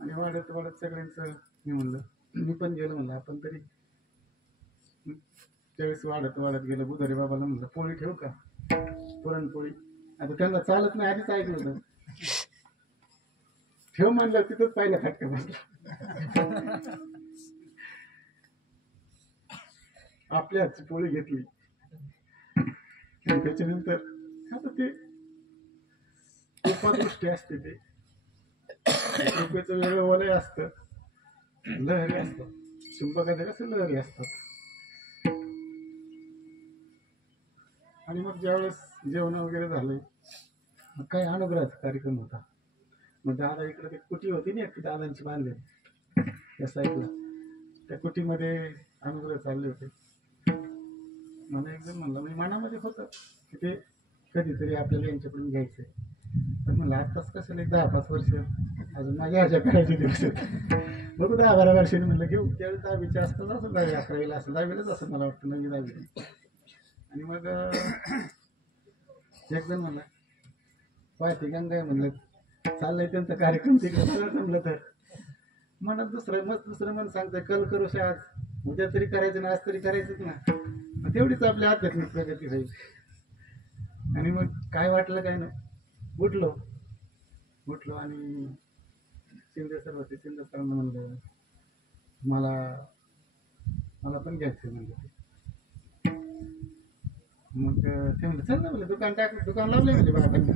आणि वाढत वाढत सगळ्यांचं मी म्हणलं मी पण गेलो म्हणलं आपण तरी. त्यावेळेस वाढत वाढत गेलं. बुधोरी बाबाला म्हणलं पोळी ठेवू का, पुरणपोळी. आता त्यांना चालत नाही आधीच ऐकलं होतं. ठेव म्हणलं तिथंच पहिला फटका बसला. आपल्या हातची पोळी घेतली. आणि त्याच्यानंतर आता ते कृपादृष्टी असते, ते कृपेचं वेगळं वलय असतं, लहरी असतात. चुंबकाचे कसं लहरी असतात. आणि मग ज्यावेळेस जेवण वगैरे झालं मग काही अनुग्रहाचा कार्यक्रम होता. मग दादा इकडे ते कुटी होती ना ती दादांची बांधली त्या साईडला, त्या कुटीमध्ये अनुग्रह चालले होते. मला एकदम म्हणलं म्हणजे मनामध्ये होतं की ते कधीतरी आपल्याला यांच्याकडून घ्यायचंय. पण म्हणलं आत्ताच कशाला एक 10-5 वर्ष अजून माझ्या ह्याच्या करायचे दिवस आहेत. बघू 10-12 वर्षांनी म्हणलं घेऊ. त्यावेळेस 10वीच्या असतं असं 10वी-11वीला असं 10वीलाच असं मला वाटतं 9वी-10वी. आणि मग एक जण म्हणलं पाहते गंगा म्हणलं चाललंय त्यांचा कार्यक्रम तिकडे सगळं जमलं तर म्हणत दुसरं मन सांगतंय कल करू आज, उद्या तरी करायचं ना, आज तरी करायचंच ना. तेवढीच आपली आध्यात्मिक प्रगती होईल. आणि मग काय वाटलं काय ना, उठलो आणि शिंदे सर होते. शिंदे सरांना म्हणलं मला पण घ्यायचं म्हणलं. मग ते म्हणलं चल ना, म्हणलं दुकान लावले म्हणजे बाबांनी.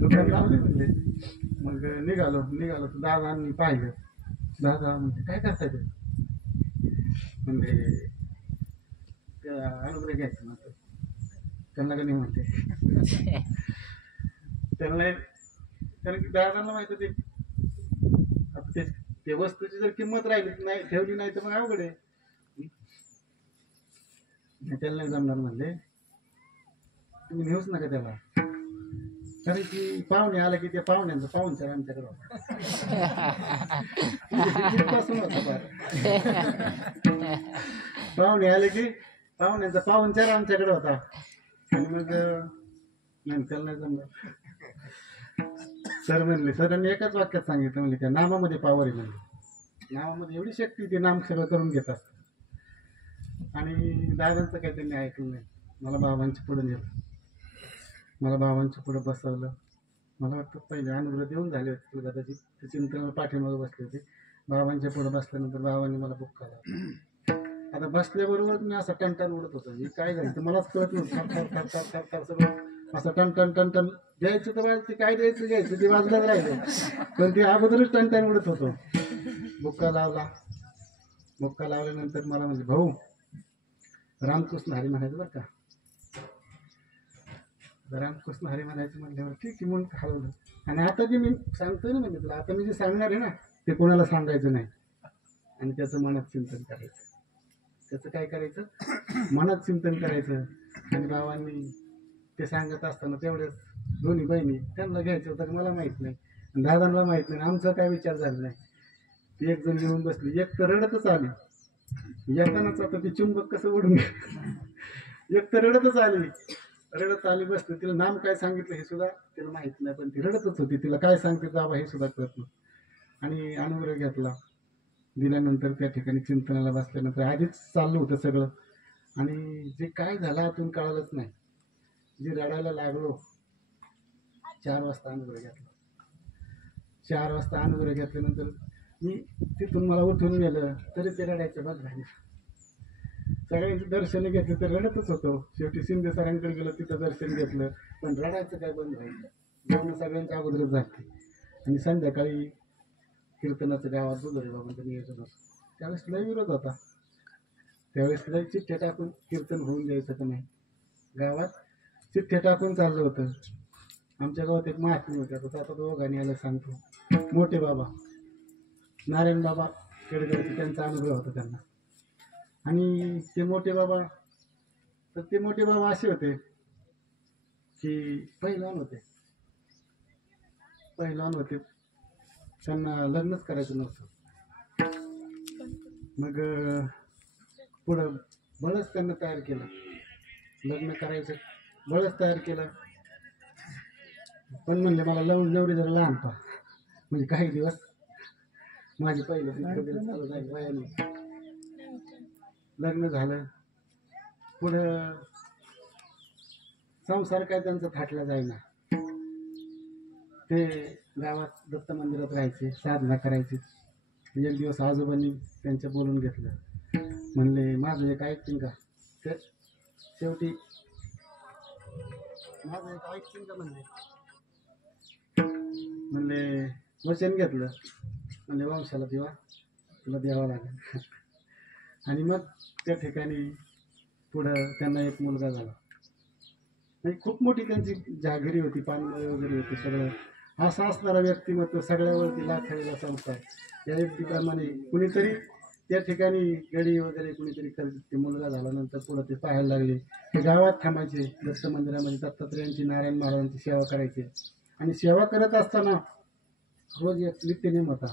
दुकान लावले म्हणले. मग निघालो तर दादांनी पाहिलं. दादा म्हणजे काय करताय ते, म्हणजे अनुग्रह घ्यायचं नव्हतं त्यांना का नाही म्हणते. त्यांना कारण की दादांना माहिती ते आता ते वस्तूची जर किंमत राहिली नाही ठेवली नाही तर मग अवघड आहे. त्याला नाही जमणार म्हणले तुम्ही नेऊच नका त्याला. कारण की पाहुणे आले की त्या पाहुण्यांचा पाहुणचार आमच्याकडे होता. पाहुणे आले की पाहुण्यांचा पाहुणचार आमच्याकडे होता. आणि मग नाही त्याला नाही जमणार. सर म्हणले, सरांनी एकाच वाक्यात सांगितलं म्हणले त्या नामामध्ये पावर आहे म्हणले. नामामध्ये एवढी शक्ती ते नाम सगळं करून घेत असतात. आणि दादांचं काही त्यांनी ऐकलं नाही. मला बाबांच्या पुढे नेलं, मला बाबांच्या पुढे बसवलं. मला वाटतं पहिले अनुग्रह देऊन झाले होते कदाचित. ते चिंतनाला पाठीमागे बसले होते. बाबांच्या पुढे बसल्यानंतर बाबांनी मला बुक्का लावला. आता बसल्याबरोबर मी असं टनटन उडत होतो. मी काय झालं तर मलाच कळत नव्हतं. थर सगळं असं टन द्यायचं तर ते काय घ्यायचं ते वाजल्याच राहिलं. पण ते अगोदरच टन उडत होतो. बुक्का लावल्यानंतर मला म्हणजे भाऊ रामकृष्ण हरी म्हणायचं बरं का. रामकृष्ण हरी म्हणायचं म्हटल्यावर ठीक आहे म्हणून हलवलं. आणि आता जे मी सांगतोय ना म्हणजे तुला आता मी जे सांगणार आहे ना ते कोणाला सांगायचं नाही. आणि त्याचं मनात चिंतन करायचं. त्याचं काय करायचं मनात चिंतन करायचं. आणि बाबांनी ते सांगत असताना तेवढ्याच दोन्ही बहिणी त्यांना घ्यायचं होतं मला माहीत नाही आणि दादांना माहीत नाही. आमचा काय विचार झाला नाही. ती एक जण येऊन बसली. एक तर रडतच आली. येतानाच आता ती चुंबक कसं ओढून एक तर रडत आली बसली. तिला नाम काय सांगितलं हे सुद्धा तिला माहित नाही. पण ती रडतच होती. तिला काय सांगते बाबा हे सुद्धा कळत नाही. आणि अनुग्रह घेतला. दिल्यानंतर त्या ठिकाणी चिंतनाला बसल्यानंतर आधीच चाललं होतं सगळं. आणि जे काय झालं आतून कळालंच नाही. जे रडायला लागलो 4 वाजता अनुग्रह घेतला. 4 वाजता अनुग्रह घेतल्यानंतर मी तिथून मला उठून गेलं तरी ते रडायचं बंद झालं. सगळ्यांची दर्शन घेतलं तर रडतच होतो. शेवटी शिंदे सरांकडे गेलो तिथं दर्शन घेतलं पण रडायचं काय बंद राहिलं. जेवण सगळ्यांच्या अगोदरच झाली. आणि संध्याकाळी कीर्तनाचं गावात बुधोरी बाबांचं नियोजन होतं. त्यावेळेस लय विरोध होता. त्यावेळेस लय चिठ्ठ्या टाकून कीर्तन होऊन द्यायचं का नाही. गावात चिठ्ठ्या टाकून चाललं होतं. आमच्या गावात एक महात्मा होते. आता दोघांनी आलं सांगतो. मोठे बाबा नारायण बाबा केडगरचे त्यांचा अनुभव होता त्यांना. आणि ते मोठे बाबा असे होते की पहिलवान होते. पहिलवान होते, त्यांना लग्नच करायचं नव्हतं. मग पुढं बळच त्यांना तयार केलं, लग्न करायचं बळच तयार केलं. पण म्हणले मला नवरी जरा लहान पहा, म्हणजे काही दिवस माझी पहिले चालू जाईल वयाने. लग्न झालं, पुढं संसार काय त्यांचा थाटला जाईना. ते गावात दत्त मंदिरात राहायचे, साधना करायचे. एक दिवस आजोबांनी त्यांच्या बोलून घेतलं, म्हणले माझं एक ऐकतील का? ते शेवटी माझं एक ऐकतील का म्हणले वचन घेतलं. म्हणले वंशाला दिवा तुला द्यावा लागेल. आणि मग त्या ठिकाणी पुढं त्यांना एक मुलगा झाला. आणि खूप मोठी त्यांची जहागिरी होती, पानमळे वगैरे होते सगळं. असं असणारा व्यक्तिमत्व, सगळ्यावरती लाथाळीला संसार. या व्यक्तीप्रमाणे कुणीतरी त्या ठिकाणी गडी वगैरे कुणीतरी खरेदी. ते मुलगा झाल्यानंतर पुढं ते पाहायला लागले. ते गावात थांबायचे, दत्त मंदिरामध्ये दत्तात्रयांची, नारायण महाराजांची सेवा करायचे. आणि सेवा करत असताना रोज एक नित्यनेम होता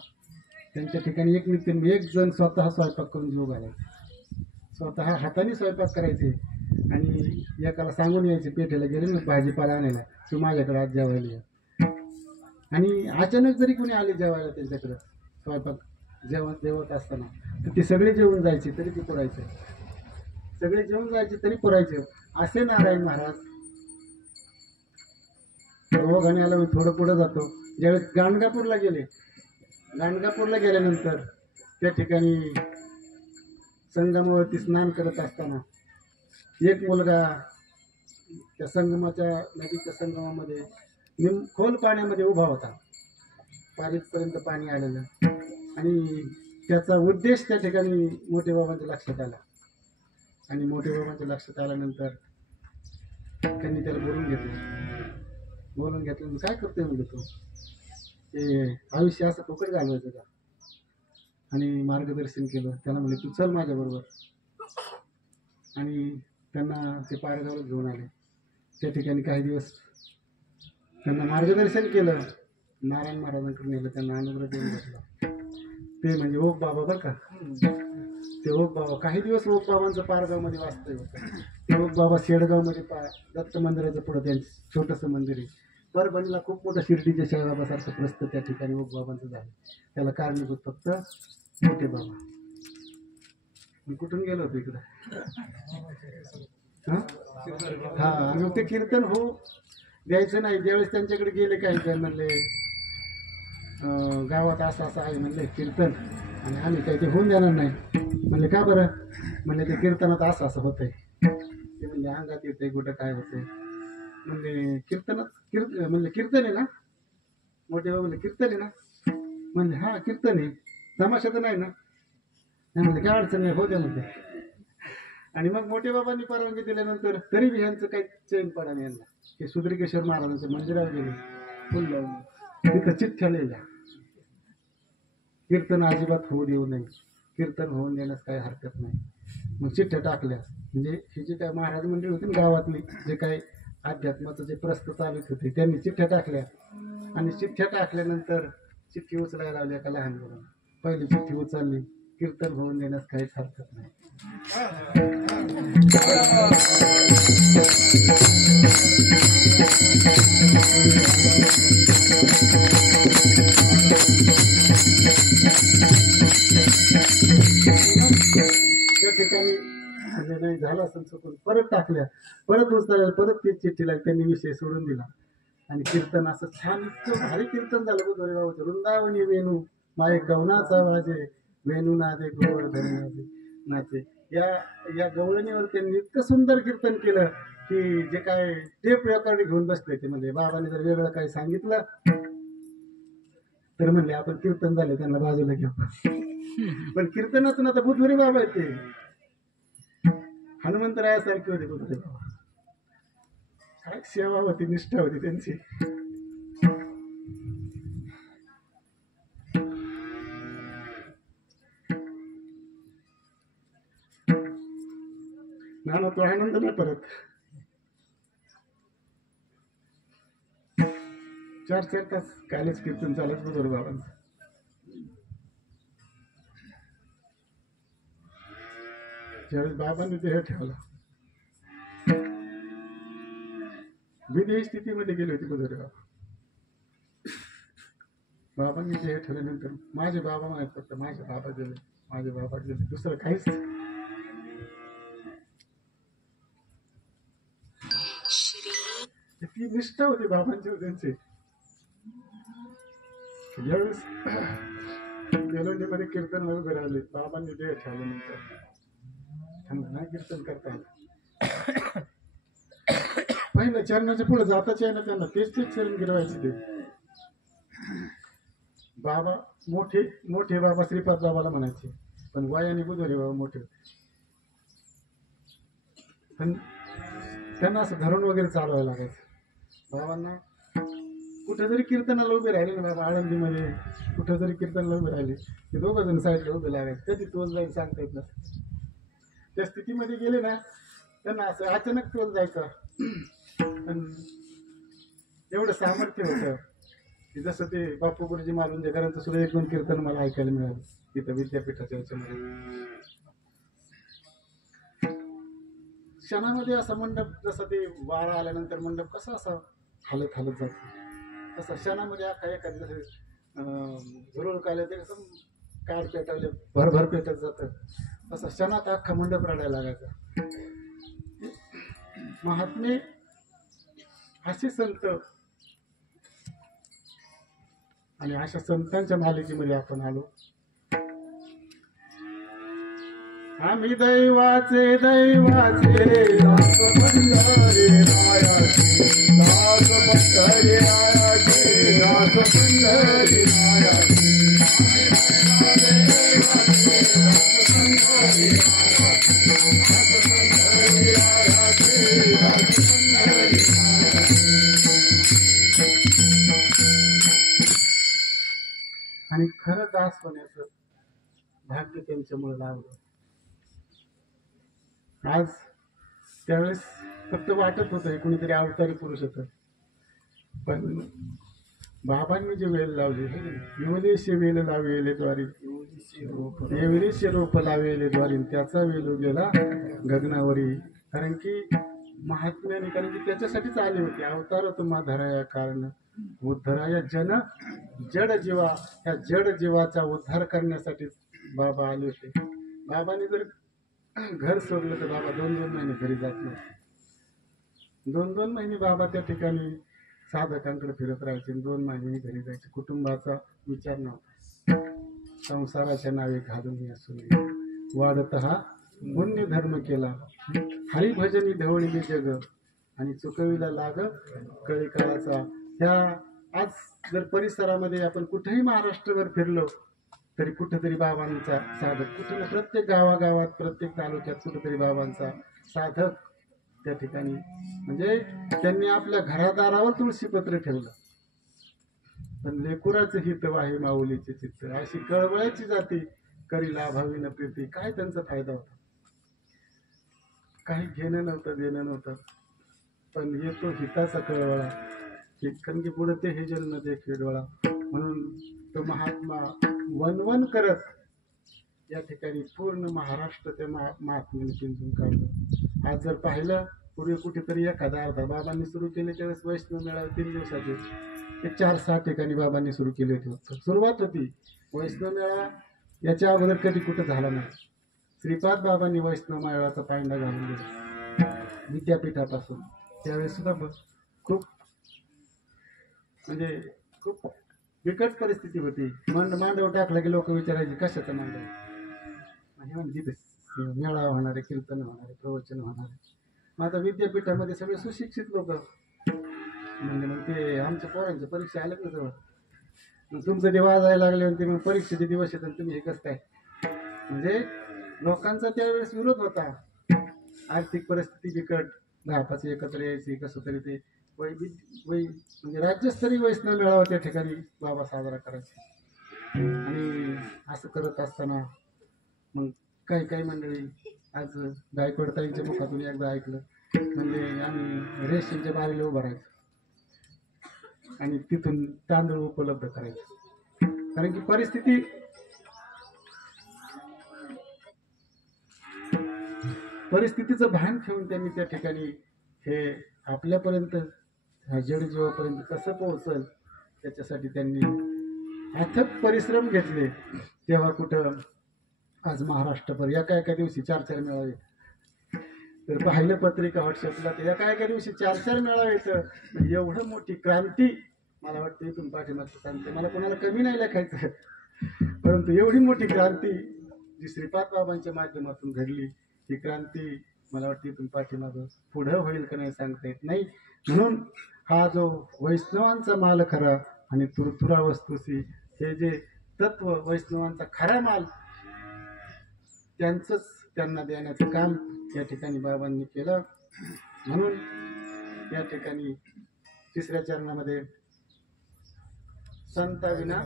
त्यांच्या ठिकाणी. एक नित्यनेम, एक जण स्वतः स्वयंपाक करून जेवू घालायचे, स्वतः हाताने स्वयंपाक करायचे. आणि एकाला सांगून यायचे, पेठेला गेले ना भाजीपाला आणायला, तू माझ्याकडे आज जेवायला ये. आणि अचानक जरी कोणी आले जेवायला त्यांच्याकडं स्वयंपाक जेवत असताना, तर ते सगळे जेवून जायचे तरी ते पुरायचे, सगळे जेवून जायचे तरी पुरायचे. असे नारायण महाराज. ओघाने आला, मी थोडं पुढं जातो. ज्यावेळेस गाणगापूरला गेले, गाणगापूरला गेल्यानंतर त्या ठिकाणी संगमावरती स्नान करत असताना एक मुलगा त्या संगमाच्या, नदीच्या संगमामध्ये खोल पाण्यामध्ये उभा होता, पारीतपर्यंत पाणी आलेलं. आणि त्याचा उद्देश त्या ठिकाणी मोठे बाबांच्या लक्षात आला. आणि मोठे बाबांच्या लक्षात आल्यानंतर त्यांनी त्याला बोलून घेतलं, काय करतोय म्हणजे तू, ते आयुष्य असं फुकट घालवायचं का? आणि मार्गदर्शन केलं त्याला. म्हणले तू चल माझ्याबरोबर. आणि त्यांना ते पारगावला घेऊन आले. त्या ठिकाणी काही दिवस त्यांना मार्गदर्शन केलं, नारायण महाराजांकडे नेलं, त्यांना अनुग्रह देऊन घेतला. ते म्हणजे ओक बाबा बरं का, ते ओक बाबा. काही दिवस ओक बाबांचं पारगावमध्ये वास्तव्य होतं. ते ओक बाबा शेडगावमध्ये दत्त मंदिराचं पुढं त्यांचं छोटंसं मंदिर आहे. परभणीला खूप मोठं शिर्डीच्या साईबाबासारखं प्रस्त त्या ठिकाणी ओक बाबांचं झालं. त्याला कारणीभूत फक्त मोठे बाबा. मी कुठून गेलो होतो इकडं? हा. आणि मग ते कीर्तन हो द्यायचं नाही. ज्यावेळेस त्यांच्याकडे गेले काही जण, म्हणले गावात असं असं आहे, म्हणले कीर्तन, आणि आम्ही काही ते होऊन देणार नाही. म्हणले का बरं? म्हणले ते कीर्तनात असं असं होतंय. ते म्हणले अंगात येतंय, कुठं काय होतंय. म्हणले कीर्तनात म्हणले कीर्तन आहे ना? मोठे बाबा म्हणले कीर्तन आहे ना? म्हणले हा कीर्तन आहे, तमाशा तर नाही ना? नाही म्हणले काय अडचण नाही, हो द्या म्हणते. आणि मग मोठे बाबांनी परवानगी दिल्यानंतर तरी बी ह्यांचं काही चैन पडा नाही यांना. ते सुद्रिकेश्वर महाराजांच्या मंदिरावर गेले, फुल लावून तिथं चिठ्ठ्या लिहिल्या, कीर्तन अजिबात होऊ देऊ नये, कीर्तन होऊन देण्यास काही हरकत नाही. मग चिठ्ठ्या टाकल्या. म्हणजे ही जी काय महाराज मंडळी होती ना गावातली, जे काही अध्यात्माचं जे प्रस्त चालत होते, त्यांनी चिठ्ठ्या टाकल्या. आणि चिठ्ठ्या टाकल्यानंतर चिठ्ठी उचलायला लावली एका लहान मुलाला. पहिली चिठ्ठी उचलली, कीर्तन होऊन देण्यास काहीच हरकत नाही. त्या ठिकाणी म्हणजे नाही झालं असं चुकून परत टाकल्या, परत उचलायला, परत तीच चिठ्ठी लागली. त्यांनी विषय सोडून दिला. आणि कीर्तन असं छान, इतकं भारी कीर्तन झालं बुधवारी बाबाचं. वृंदावनी वेणू माय गवनाचा वाजे, वेणू नादे गोवर्धन नाचे. या गवळणीवर त्यांनी इतकं सुंदर कीर्तन केलं की जे काय टेप रेकॉर्ड घेऊन बसले ते. म्हणजे बाबाने जर वेगळं काही सांगितलं तर म्हणले आपण कीर्तन झाले त्यांना बाजूला घेऊ. पण कीर्तनातून आता बुधवारी बाबा आहेत ते, हनुमंतरायासारखे होते बुधवारी बाबा. काय सेवा होती, निष्ठा होती त्यांची. ना तो आनंद नाही परत. 4-4 तास कालच कीर्तन चालत बुजुर्ग बाबांचं. ज्यावेळेस बाबांनी देह ठेवला विदेही स्थितीमध्ये गेले होते बुजुर्ग बाबा. बाबांनी देह ठेवल्यानंतर माझे बाबा म्हणत फक्त माझे बाबा गेले, माझे बाबा गेले, दुसरं काहीच ती निष्ठा होती बाबांची त्यांची. ज्यावेळेस बेलोंडीमध्ये कीर्तन उभे राहिले बाबांनी देह ठेवल्यानंतर त्यांना नाही कीर्तन करता आलं. पहिलं चरणाच्या पुढे जाताच आहे ना त्यांना तेच चरण गिरवायचे ते. बाबा मोठे मोठे बाबा श्रीपाद बाबाला म्हणायचे पण वयाने बुजुर्ग बाबा मोठे होते. पण त्यांना असं धरून वगैरे चालवायला लागायचं. बाबांना कुठं जरी कीर्तनाला उभे राहिले ना बाबा आळंदीमध्ये कुठं जरी कीर्तनाला उभे राहिले ते दोघं जण साईडला उभे लागायचे. कधी तोच जाईल सांगता येत नसतं. त्या स्थितीमध्ये गेले ना त्यांना असं अचानक तोच जायचा. पण एवढं सामर्थ्य होतं की जसं ते बापू गुरुजी मालुंजे घरांचं सुद्धा 1-2 कीर्तन मला ऐकायला मिळालं तिथं विद्यापीठाच्या याच्यामध्ये. क्षणामध्ये असा मंडप जसं ते वारा आल्यानंतर मंडप कसा असा हालत हालत जातो तसं क्षणामध्ये अख्खा एखाद्या जसं झुरळ काढले ते कसं काढ पेटवले भरभर पेटत जातं तसं क्षणात अख्खा मंडप रडायला लागायचा. महात्मे असे संत आणि अशा संतांच्या मालिकेमध्ये आपण आलो. आम्ही दैवाचे दैवाचे दास पंढरी मायाचे दास पंढरी मायाचे दास पंढरी मायाचे आणि खरं दास होण्याचं भाग्य त्यांच्यामुळे लाभलं. आज त्यावेळेस फक्त वाटत होतं कोणीतरी अवतारी पुरुष होतं पण बाबांनी जे वेल लावले येवलेशे वेल लावेले द्वारी येवलेशे रोप लावेले द्वारी त्याचा वेल गेला गगनावरी. कारण की महात्म्याने कारण की त्याच्यासाठीच आले होते. अवतार तुम्हा धराया कारण उद्धराया जन जड जीवा ह्या जड जीवाचा उद्धार करण्यासाठी बाबा आले होते. बाबांनी जर घर सोडलं तर बाबा 2-2 महिने घरी जात नव्हते. 2-2 महिने बाबा त्या ठिकाणी साधकांकडे फिरत राहायचे. 2 महिने घरी जायचे. कुटुंबाचा विचार नव्हता. संसाराच्या नावे घालून असून वाढत हा पुण्य धर्म केला हरिभजनी ढवळीले जग आणि चुकविला लाग कळी काळाचा. ह्या आज जर परिसरामध्ये आपण कुठेही महाराष्ट्रभर फिरलो तरी कुठेतरी बाबांचा साधक कुठे ना प्रत्येक गावागावात प्रत्येक तालुक्यात कुठेतरी बाबांचा साधक त्या ठिकाणी म्हणजे त्यांनी आपल्या घरादारावर तुळशीपत्र ठेवलं. पण लेकुराचं हित आहे माऊलीचे चित्त अशी कळवळ्याची जाती करी लाभावी न प्रीती. काय त्यांचा फायदा होता? काही घेणं नव्हतं देणं नव्हतं पण येतो हिताचा कळवळा की कारण की पुढे ते हे जन्म ते खेडवळा म्हणून तो महात्मा वनवन करत या ठिकाणी पूर्ण महाराष्ट्र त्या महात्म्याने पिंजून काढलं. आज जर पाहिलं पूर्वी कुठेतरी एखादा अर्धा बाबांनी सुरू केले त्यावेळेस वैष्णव मेळावे 3 दिवसाचे ते 4-6 ठिकाणी बाबांनी सुरू केले होते. सुरुवात होती वैष्णव मेळा याच्या अगोदर कधी कुठं झाला नाही. श्रीपाद बाबांनी वैष्णव मेळाव्याचा पायंडा घालून दिला विद्यापीठापासून. त्यावेळेस सुद्धा खूप म्हणजे खूप बिकट परिस्थिती होती. मांडव टाकला की लोक विचारायचे कशाचं मांडव म्हणजे तिथे मेळावा होणार आहे कीर्तन होणार आहे प्रवचन होणार आहे. मग आता विद्यापीठामध्ये सगळे सुशिक्षित लोक म्हणजे मग ते आमच्या पोरांच्या परीक्षा आल्या ना जवळ मग तुमचं ते वाजायला लागले आणि ते मग परीक्षेचे दिवस येतात तुम्ही हे कसं काय म्हणजे लोकांचा त्यावेळेस विरोध होता. आर्थिक परिस्थिती बिकट 10-5 एकत्र यायची कसं तरी ते म्हणजे राज्यस्तरीय वैष्णव मेळावा त्या ठिकाणी बाबा साजरा करायचे. आणि असं करत असताना मग काही मंडळी आज गायकवाडताईंच्या मुखातून एकदा ऐकलं म्हणजे आम्ही रेशीमच्या बारीला उभं राहायचो. आणि तिथून तांदूळ उपलब्ध करायचे. कारण की परिस्थितीचं भान ठेवून त्यांनी त्या ठिकाणी हे आपल्यापर्यंत जड जीवापर्यंत कसं पोहोचल त्याच्यासाठी त्यांनी अथक परिश्रम घेतले. तेव्हा कुठं आज महाराष्ट्रभर एका दिवशी 4-4 मेळावे, तर पाहिलं पत्रिका व्हॉट्सअपला तर एका दिवशी 4-4 मेळावे. तर एवढं मोठी क्रांती मला वाटतं इथून पाठीमागचं सांगते. मला कोणाला कमी नाही लेखायचं, परंतु एवढी मोठी क्रांती जी श्रीपाद बाबांच्या माध्यमातून घडली, ही क्रांती मला वाटतं इथून पाठीमागं पुढं होईल का नाही सांगता येत नाही. म्हणून हा जो वैष्णवांचा माल खरा आणि तुरतुरा वस्तूसी हे जे तत्व वैष्णवांचा खरा माल त्यांचंच त्यांना देण्याचं काम या ठिकाणी बाबांनी केलं. म्हणून या ठिकाणी 3ऱ्या चरणामध्ये संताविना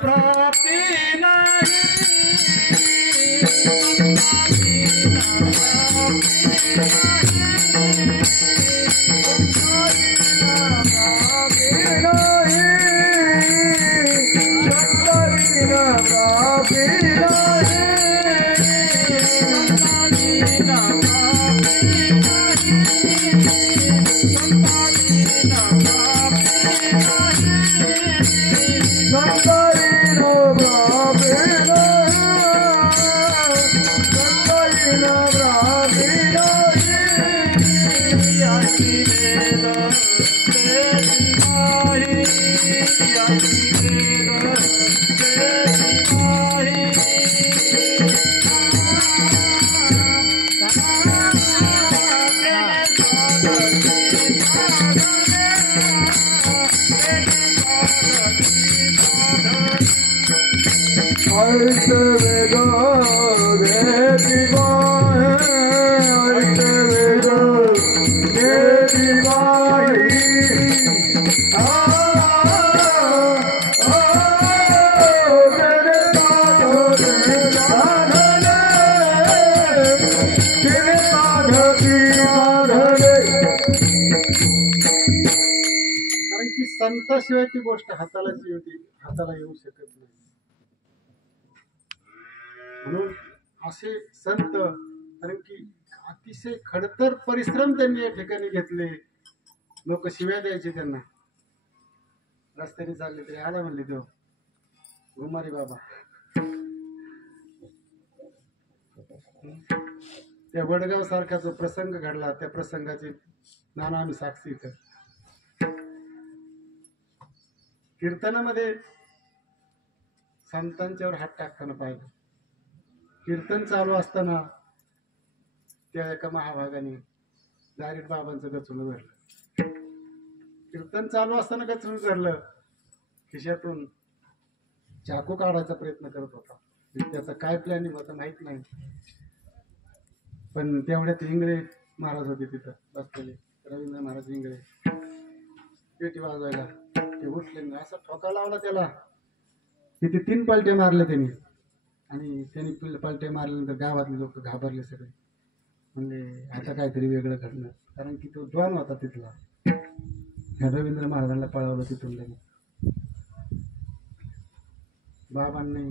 प्राप्ती नाही. कारण की संताशिवाय ती गोष्ट हाताला येऊ शकत नाही. म्हणून असे संत, कारण की अतिशय खडतर परिश्रम त्यांनी या ठिकाणी घेतले. लोक शिव्या द्यायचे त्यांना, रस्त्याने चालले तरी आला म्हणले तो घुमारी बाबा. त्या वडगाव सारखा जो प्रसंग घडला त्या प्रसंगाची नाना आम्ही साक्षी इथं कीर्तनामध्ये संतांच्यावर हात टाकताना पाहिलं. कीर्तन चालू असताना त्या एका महाभागाने डायरेक्ट बाबांचं गचुलं धरलं. कीर्तन चालू असताना गचुलं धरलं, खिशातून चाकू काढायचा प्रयत्न करत होता. त्याचा काय प्लॅनिंग होता माहित नाही, पण तेवढ्यात इंगळे महाराज होते तिथं बसलेले, रवींद्र महाराज इंगळे, पेटी वाजवायला. ते उठले, असा ठोका लावला त्याला, तिथे 3 पलटे मारले त्यांनी. आणि त्यांनी पलटे मारल्यानंतर गावातले लोक घाबरले सगळे. म्हणजे आता काहीतरी वेगळं घडलं, कारण की तो द्वान होता तिथला. रवींद्र महाराजांना पळवलं तिथून लगेच. बाबांनी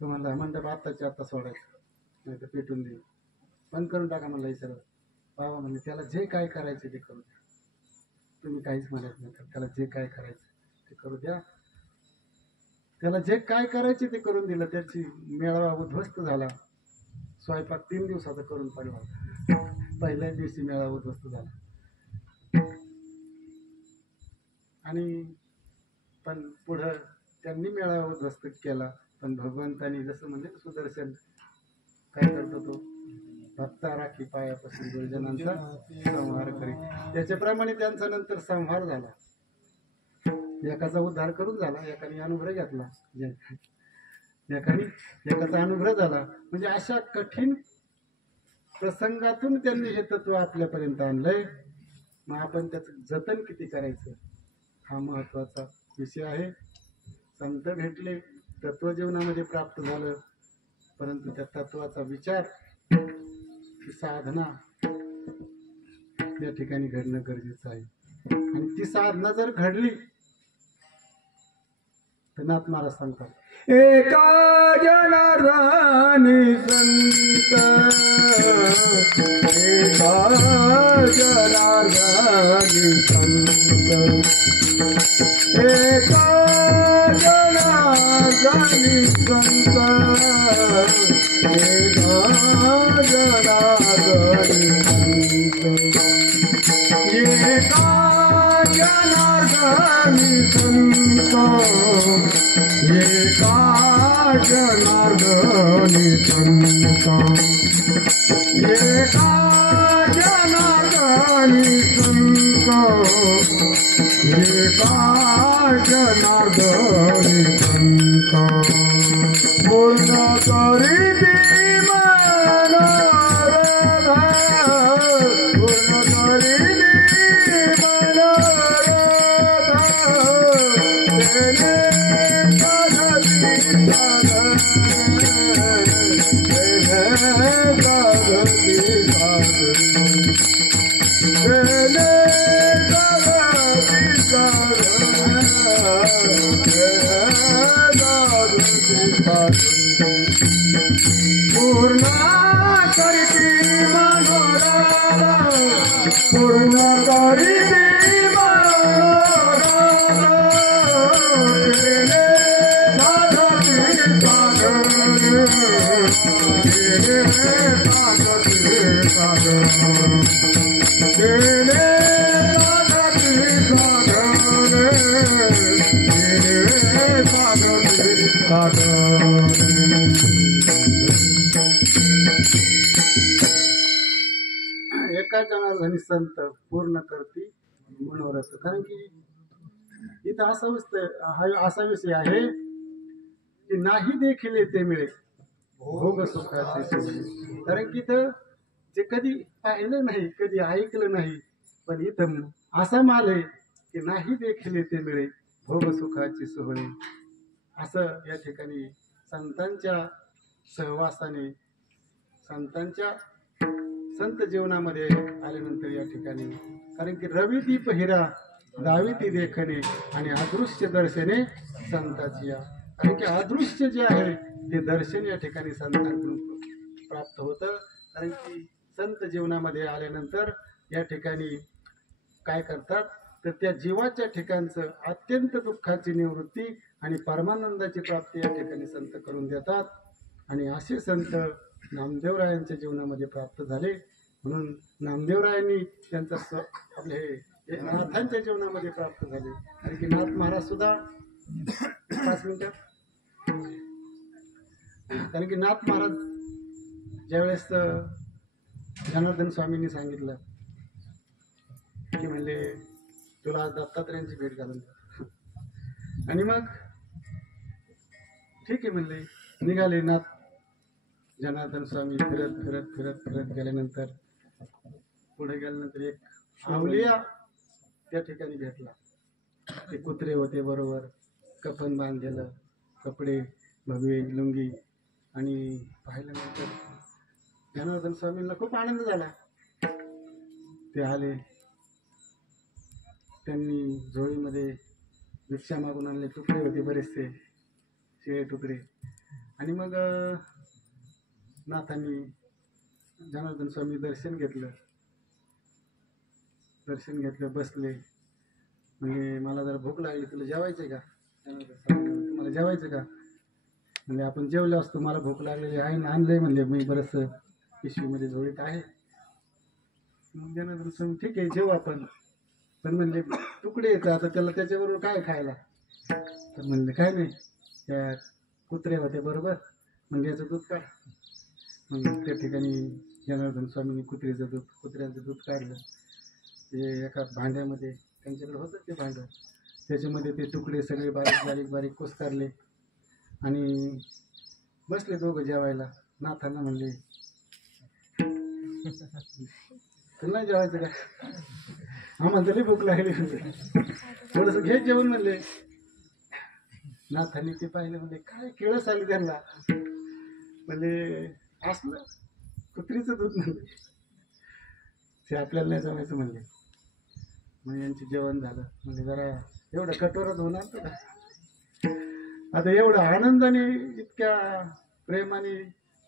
तुम्हाला मंडप आत्ताच्या आत्ता सोडायचं, नाही तर पेटून देईल, बंद करून टाका म्हणलं हे सगळं. बाबा म्हणले त्याला जे काय करायचं ते करू द्या, तुम्ही काहीच म्हणत नाही. त्याला जे काय करायचं ते करू द्या. त्याला जे काय करायचे ते करून दिलं. त्याची मेळावा उद्ध्वस्त झाला. स्वयंपाक 3 दिवसाचा करून पडला. पहिल्याच दिवशी मेळावा उद्ध्वस्त झाला. आणि पण पुढं त्यांनी मेळावा उद्ध्वस्त केला. पण भगवंतानी जसं म्हणजे सुदर्शन काय करतो, तो भक्ता राखी पायापासून दुर्जनांचा संहार करी, त्याच्याप्रमाणे त्यांचा नंतर संहार झाला. एकाचा उद्धार करून झाला, एकाने अनुग्रह घेतला, एकाचा अनुग्रह झाला. म्हणजे अशा कठीण प्रसंगातून त्यांनी हे तत्व आपल्यापर्यंत आणलंय. मग आपण त्याचं जतन किती करायचं हा महत्वाचा विषय आहे. संत भेटले, तत्व जीवनामध्ये प्राप्त झालं, परंतु त्या तत्वाचा विचार, साधना या ठिकाणी घडणं गरजेचं आहे. आणि ती साधना जर घडली तर नाथ महाराज सांगतात एका जनार्दनी संत एका जनार्दनी संत एका जनार्दनी संत एका जनार्दनी संत एका जनार्दनी संत एका जनार्दनी संत एका जनार्दनी संत एका जनार्दनी संत पूर्ण करीती मनोरथ पूर्ण करीती पूर्ण करती मनोरथ पूर्ण करीती मनोरथ एका जनार्दनी संत पूर्ण करती मनोरथ. कारण की इथं असा विषय आहे की नाही देखील येते मिळे भोग सुखाचे सुखे. कारण की इथं जे कधी पाहिलं नाही कधी ऐकलं नाही पण इथं असा माल आहे की नाही देखील येते मिळे भोग सुखाचे सोहळे. असं या ठिकाणी संतांच्या सहवासाने संतांच्या संत जीवनामध्ये आल्यानंतर या ठिकाणी कारण की रवी दीप हिरा दावी ती देखणे आणि अदृश्य दर्शने संताची या. कारण की अदृश्य जे आहे ते दर्शन या ठिकाणी संतांकडून प्राप्त होतं. कारण की संत जीवनामध्ये आल्यानंतर या ठिकाणी काय करतात तर त्या जीवाच्या ठिकाणचं अत्यंत दुःखाची निवृत्ती आणि परमानंदाची प्राप्ती या ठिकाणी संत करून देतात. आणि असे संत नामदेवरायांच्या जीवनामध्ये प्राप्त झाले. म्हणून नामदेवरायांनी त्यांचा आपले हे नाथांच्या जीवनामध्ये प्राप्त झाले. कारण की नाथ महाराज सुद्धा 5 मिनिटं. कारण की नाथ महाराज ज्यावेळेस जनार्दन स्वामींनी सांगितलं की म्हणले तुला आज दत्तात्रयांची भेट घालून आणि मग ठीक आहे म्हणले निघाले नाथ जनार्दन स्वामी फिरत फिरत फिरत फिरत गेल्यानंतर पुढे गेल्यानंतर एक आवलिया त्या ठिकाणी भेटला. ते कुत्रे होते बरोबर कफन बांधलेलं कपडे भगवे लुंगी आणि पाहिल्यानंतर जनार्दन स्वामींना खूप आनंद झाला. ते आले त्यांनी झोळीमध्ये भिक्षा मागून आणले तुकडे होते बरेचसे शिळे तुकडे आणि मग नाथांनी जनार्दन स्वामी दर्शन घेतलं बसले म्हणजे मला जरा भूक लागली तुला जेवायचं का मला जेवायचं का म्हणजे आपण जेवलो असतो मला भूक लागलेली आहे ना आणलंय म्हणले मी बरंचसं पिशवीमध्ये झोळीत आहे. मग जनार्दन स्वामी ठीक आहे जेवू आपण पण म्हणले तुकडे येतं आता त्याला त्याच्याबरोबर काय खायला तर म्हणले काय नाही त्या कुत्रे होते बरोबर म्हणजे याचं दूध काढ. मग त्या ठिकाणी जनार्दन स्वामींनी कुत्र्याचं दूध काढलं. ते एका भांड्यामध्ये त्यांच्याकडे होतं ते भांडं त्याच्यामध्ये ते तुकडे सगळे बारीक बारीक कुस्कारले आणि बसले दोघं जेवायला. नाथांना म्हणले तुला नाही जेवायचं का आम्हाला तरी भूक लागली थोडंसं घे जेवण म्हणले. नाथांनी ते पाहिलं म्हणले काय केळस आली त्यांना म्हणले असलं कुत्रीचं दूध म्हणले ते आपल्याला नाही जमायचं म्हणले. मग यांचे जेवण झालं. म्हणजे जरा एवढं कठोरच होणार तर आता एवढं आनंदाने इतक्या प्रेमाने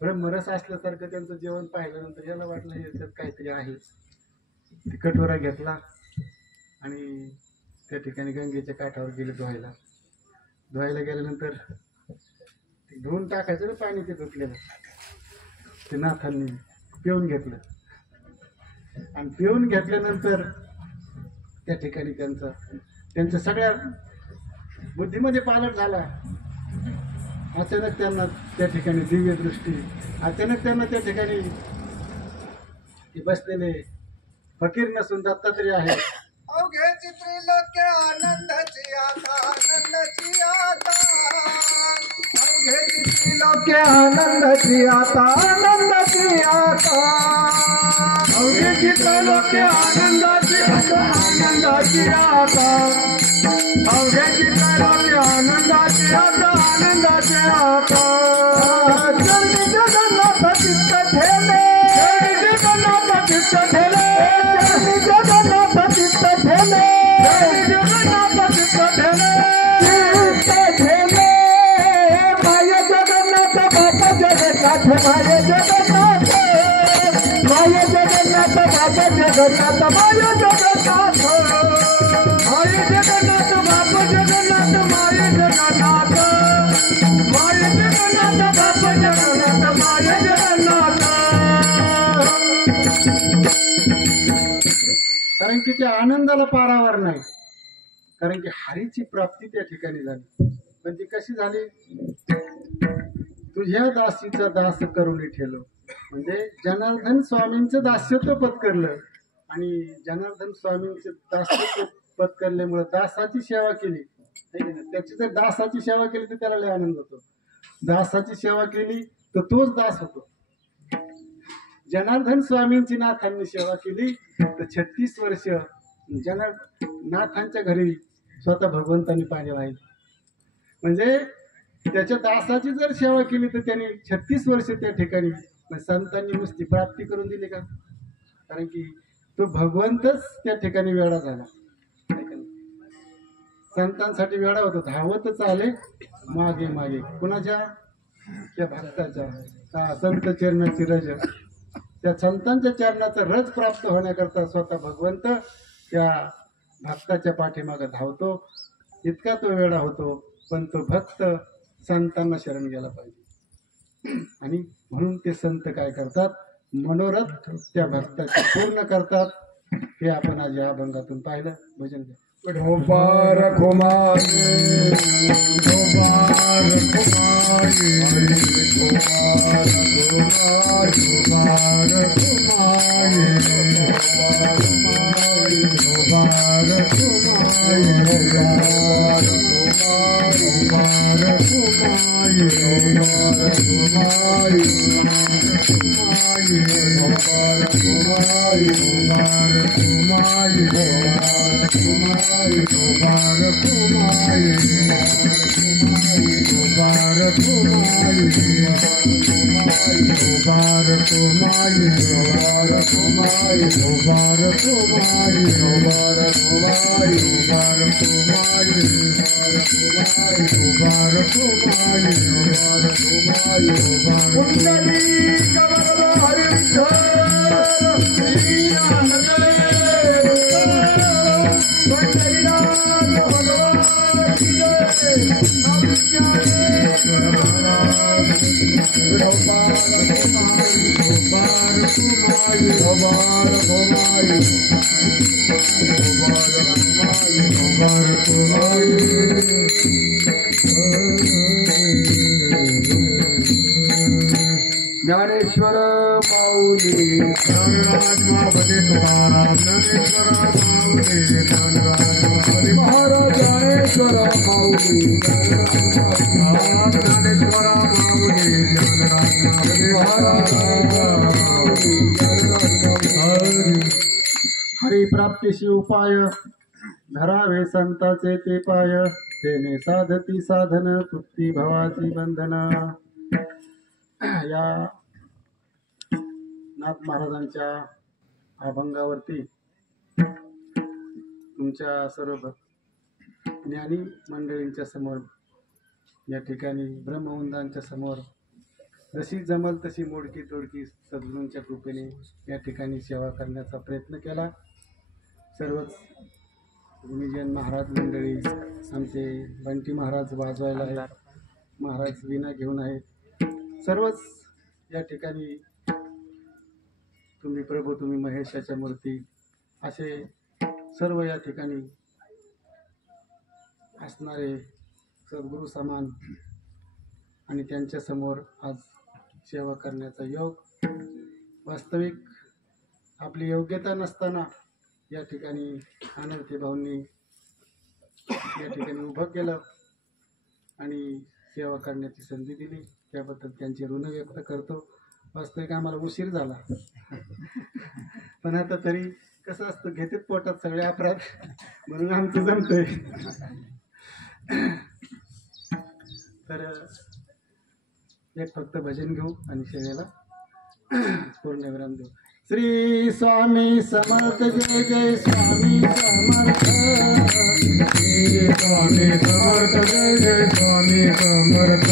ब्रह्मरस असल्यासारखं त्यांचं जेवण पाहिल्यानंतर याला वाटलं याच्यात काहीतरी आहे. ते कटोरा घेतला आणि त्या ठिकाणी गंगेच्या काठावर गेले धुवायला. धुवायला गेल्यानंतर ते धुवून टाकायचं ना पाणी ते धुतलेलं, ते नाथांनी पिऊन घेतलं. आणि पिऊन घेतल्यानंतर त्या ठिकाणी त्यांच्या सगळ्या बुद्धीमध्ये पालट झाला. अचानक त्यांना त्या ठिकाणी दिव्य दृष्टी, अचानक त्यांना त्या ठिकाणी ते बसलेले फकीर नसून दत्तात्रय आहे. अवघे त्रिलोक्य आनंदाची आता आनंदाची आता अवघे त्रिलोक्य आनंदाची आता आनंदाची आता अवघे त्रिलोक्य आनंदाची आता आनंदाची आता अवघे त्रिलोक्य आनंदाची आता आनंदाची आता जल्दी जगन्नाथ चित्त ठेले जगन्नाथ चित्त ठेले जगन्नाथ चित्त ठेले जगन्नाथ चित्त ठेले चित्त ठेले माय जगन्नाथ बाबा जगन्नाथ माय जगन्नाथ माय जगन्नाथ बाबा जगन्नाथ माय जगन्नाथ माय जगन्नाथ बाबा जगन्नाथ माय जगन्नाथ माय जगन्नाथ बाबा जगन्नाथ माय जगन्नाथ. कारण की त्या आनंदाला पारावर नाही, कारण की हरीची प्राप्ती त्या ठिकाणी झाली. पण ती कशी झाली? तुझ्या दासीचा दास करून ठेवलं, म्हणजे जनार्दन स्वामींचं दास्यत्व पत्करलं. आणि जनार्दन स्वामींचं दास्यत्व पत्करल्यामुळे दासाची सेवा केली. त्याची जर दासाची सेवा केली तर त्याला लय आनंद होतो. दासाची सेवा केली तर तोच दास होतो. जनार्दन स्वामींची नाथांनी सेवा केली तर 36 वर्ष नाथांच्या घरी स्वतः भगवंतांनी पाणी वाहिले. म्हणजे त्याच्या दासाची जर सेवा केली तर त्यांनी 36 वर्ष त्या ठिकाणी संतांनी नुसती प्राप्ती करून दिली का? कारण की तो भगवंतच त्या ठिकाणी वेळा झाला. संतांसाठी वेळा होता, धावतच आले मागे मागे. कुणाच्या? त्या भक्ताच्या. संत चरणाची रज, त्या संतांच्या चरणाचा रज प्राप्त होण्याकरता स्वतः भगवंत त्या भक्ताच्या पाठीमागे धावतो. इतका तो वेळा होतो. पण तो भक्त संतांना शरण गेला पाहिजे. आणि म्हणून ते संत काय करतात? मनोरथ त्या भक्ताचे पूर्ण करतात. हे आपण आज या अभंगातून पाहिलं. भजन घ्या. ढोबार खुमारी ढोबार खुमारी ढोबार खुमारी ढोबार खुमारी ढोबार खुमारी ढोबार खुमारी ढोबार खुमारी ढोबार खुमारी ज्ञानेश्वर माऊली ज्ञानराजमावते तुकाराम ज्ञानेश्वर माऊली ज्ञानराजमावते महाराज ज्ञानेश्वर माऊली ज्ञानेश्वर माऊली ज्ञानराजमावते महाराज हरिप्राप्तीशी उपाय धरावे संताचे ते पाय. तेने साधती साधन तृप्ती भवाची बंधन. या नाथ महाराजांच्या अभंगावरती तुमच्या सर्व ज्ञानी मंडळींच्या समोर या ठिकाणी ब्रह्मवंतांच्या समोर जशी जमल तशी मोडकी तोडकी सद्गुरूंच्या कृपेने या ठिकाणी सेवा करण्याचा प्रयत्न केला. सर्वच गुणीजन महाराज मंडळी, आमचे बंटी महाराज वाजवायला आहेत, महाराज वीणा घेऊन आहेत, सर्वच या ठिकाणी तुम्ही प्रभू, तुम्ही महेशाच्या मूर्ती, असे सर्व या ठिकाणी असणारे सद्गुरू समान आणि त्यांच्यासमोर आज सेवा करण्याचा योग, वास्तविक आपली योग्यता नसताना या ठिकाणी अनर्थे भाऊंनी या ठिकाणी उभं केलं आणि सेवा करण्याची संधी दिली, त्याबद्दल त्यांचे ऋण व्यक्त करतो. वास्तविक आम्हाला उशीर झाला, पण आता तरी कसं असतं, घेतात पोटात सगळे अपराध, म्हणून आमचं जमतंय. तर एक फक्त भजन घेऊ आणि सेवेला पूर्णविराम देऊ. श्री स्वामी समर्थ, जय जय स्वामी समर्थ, श्री स्वामी समर्थ, जय जय स्वामी समर्थ,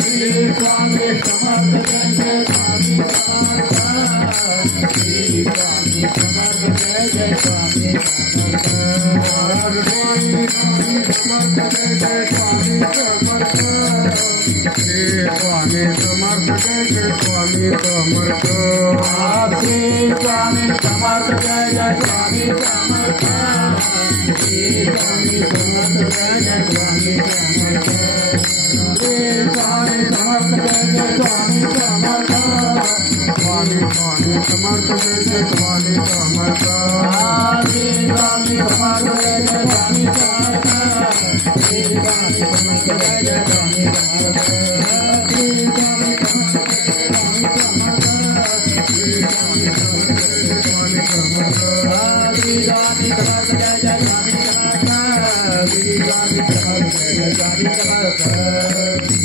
श्री स्वामी समर्थ, जय जय स्वामी समर्थ, श्री स्वामी समर्थ, जय जय स्वामी समर्थ, स्वामी समर्थ, जय जय स्वामी समर्थ, श्री स्वामी समर्थ, जय जय स्वामी समर्थ, श्री स्वामी समर्थ, जय जय स्वामी समर्थ, श्री स्वामी समर्थ, जय जय स्वामी समर्थ, श्री स्वामी समर्थ, जय जय स्वामी समर्थ, स्वामी स्वामी समर्थ, जय जय स्वामी समर्थ, श्री स्वामी समर्थ, जय जय स्वामी समर्थ, श्री स्वामी समर्थ, जय जय स्वामी समर्थ, श्री स्वामी समर्थ, जय जय स्वामी समर्थ, श्री स्वामी समर्थ, जय जय स्वामी समर्थ, श्री स्वामी समर्थ, जय जय स्वामी समर्थ, श्री स्वामी समर्थ, जय जय स्वामी समर्थ.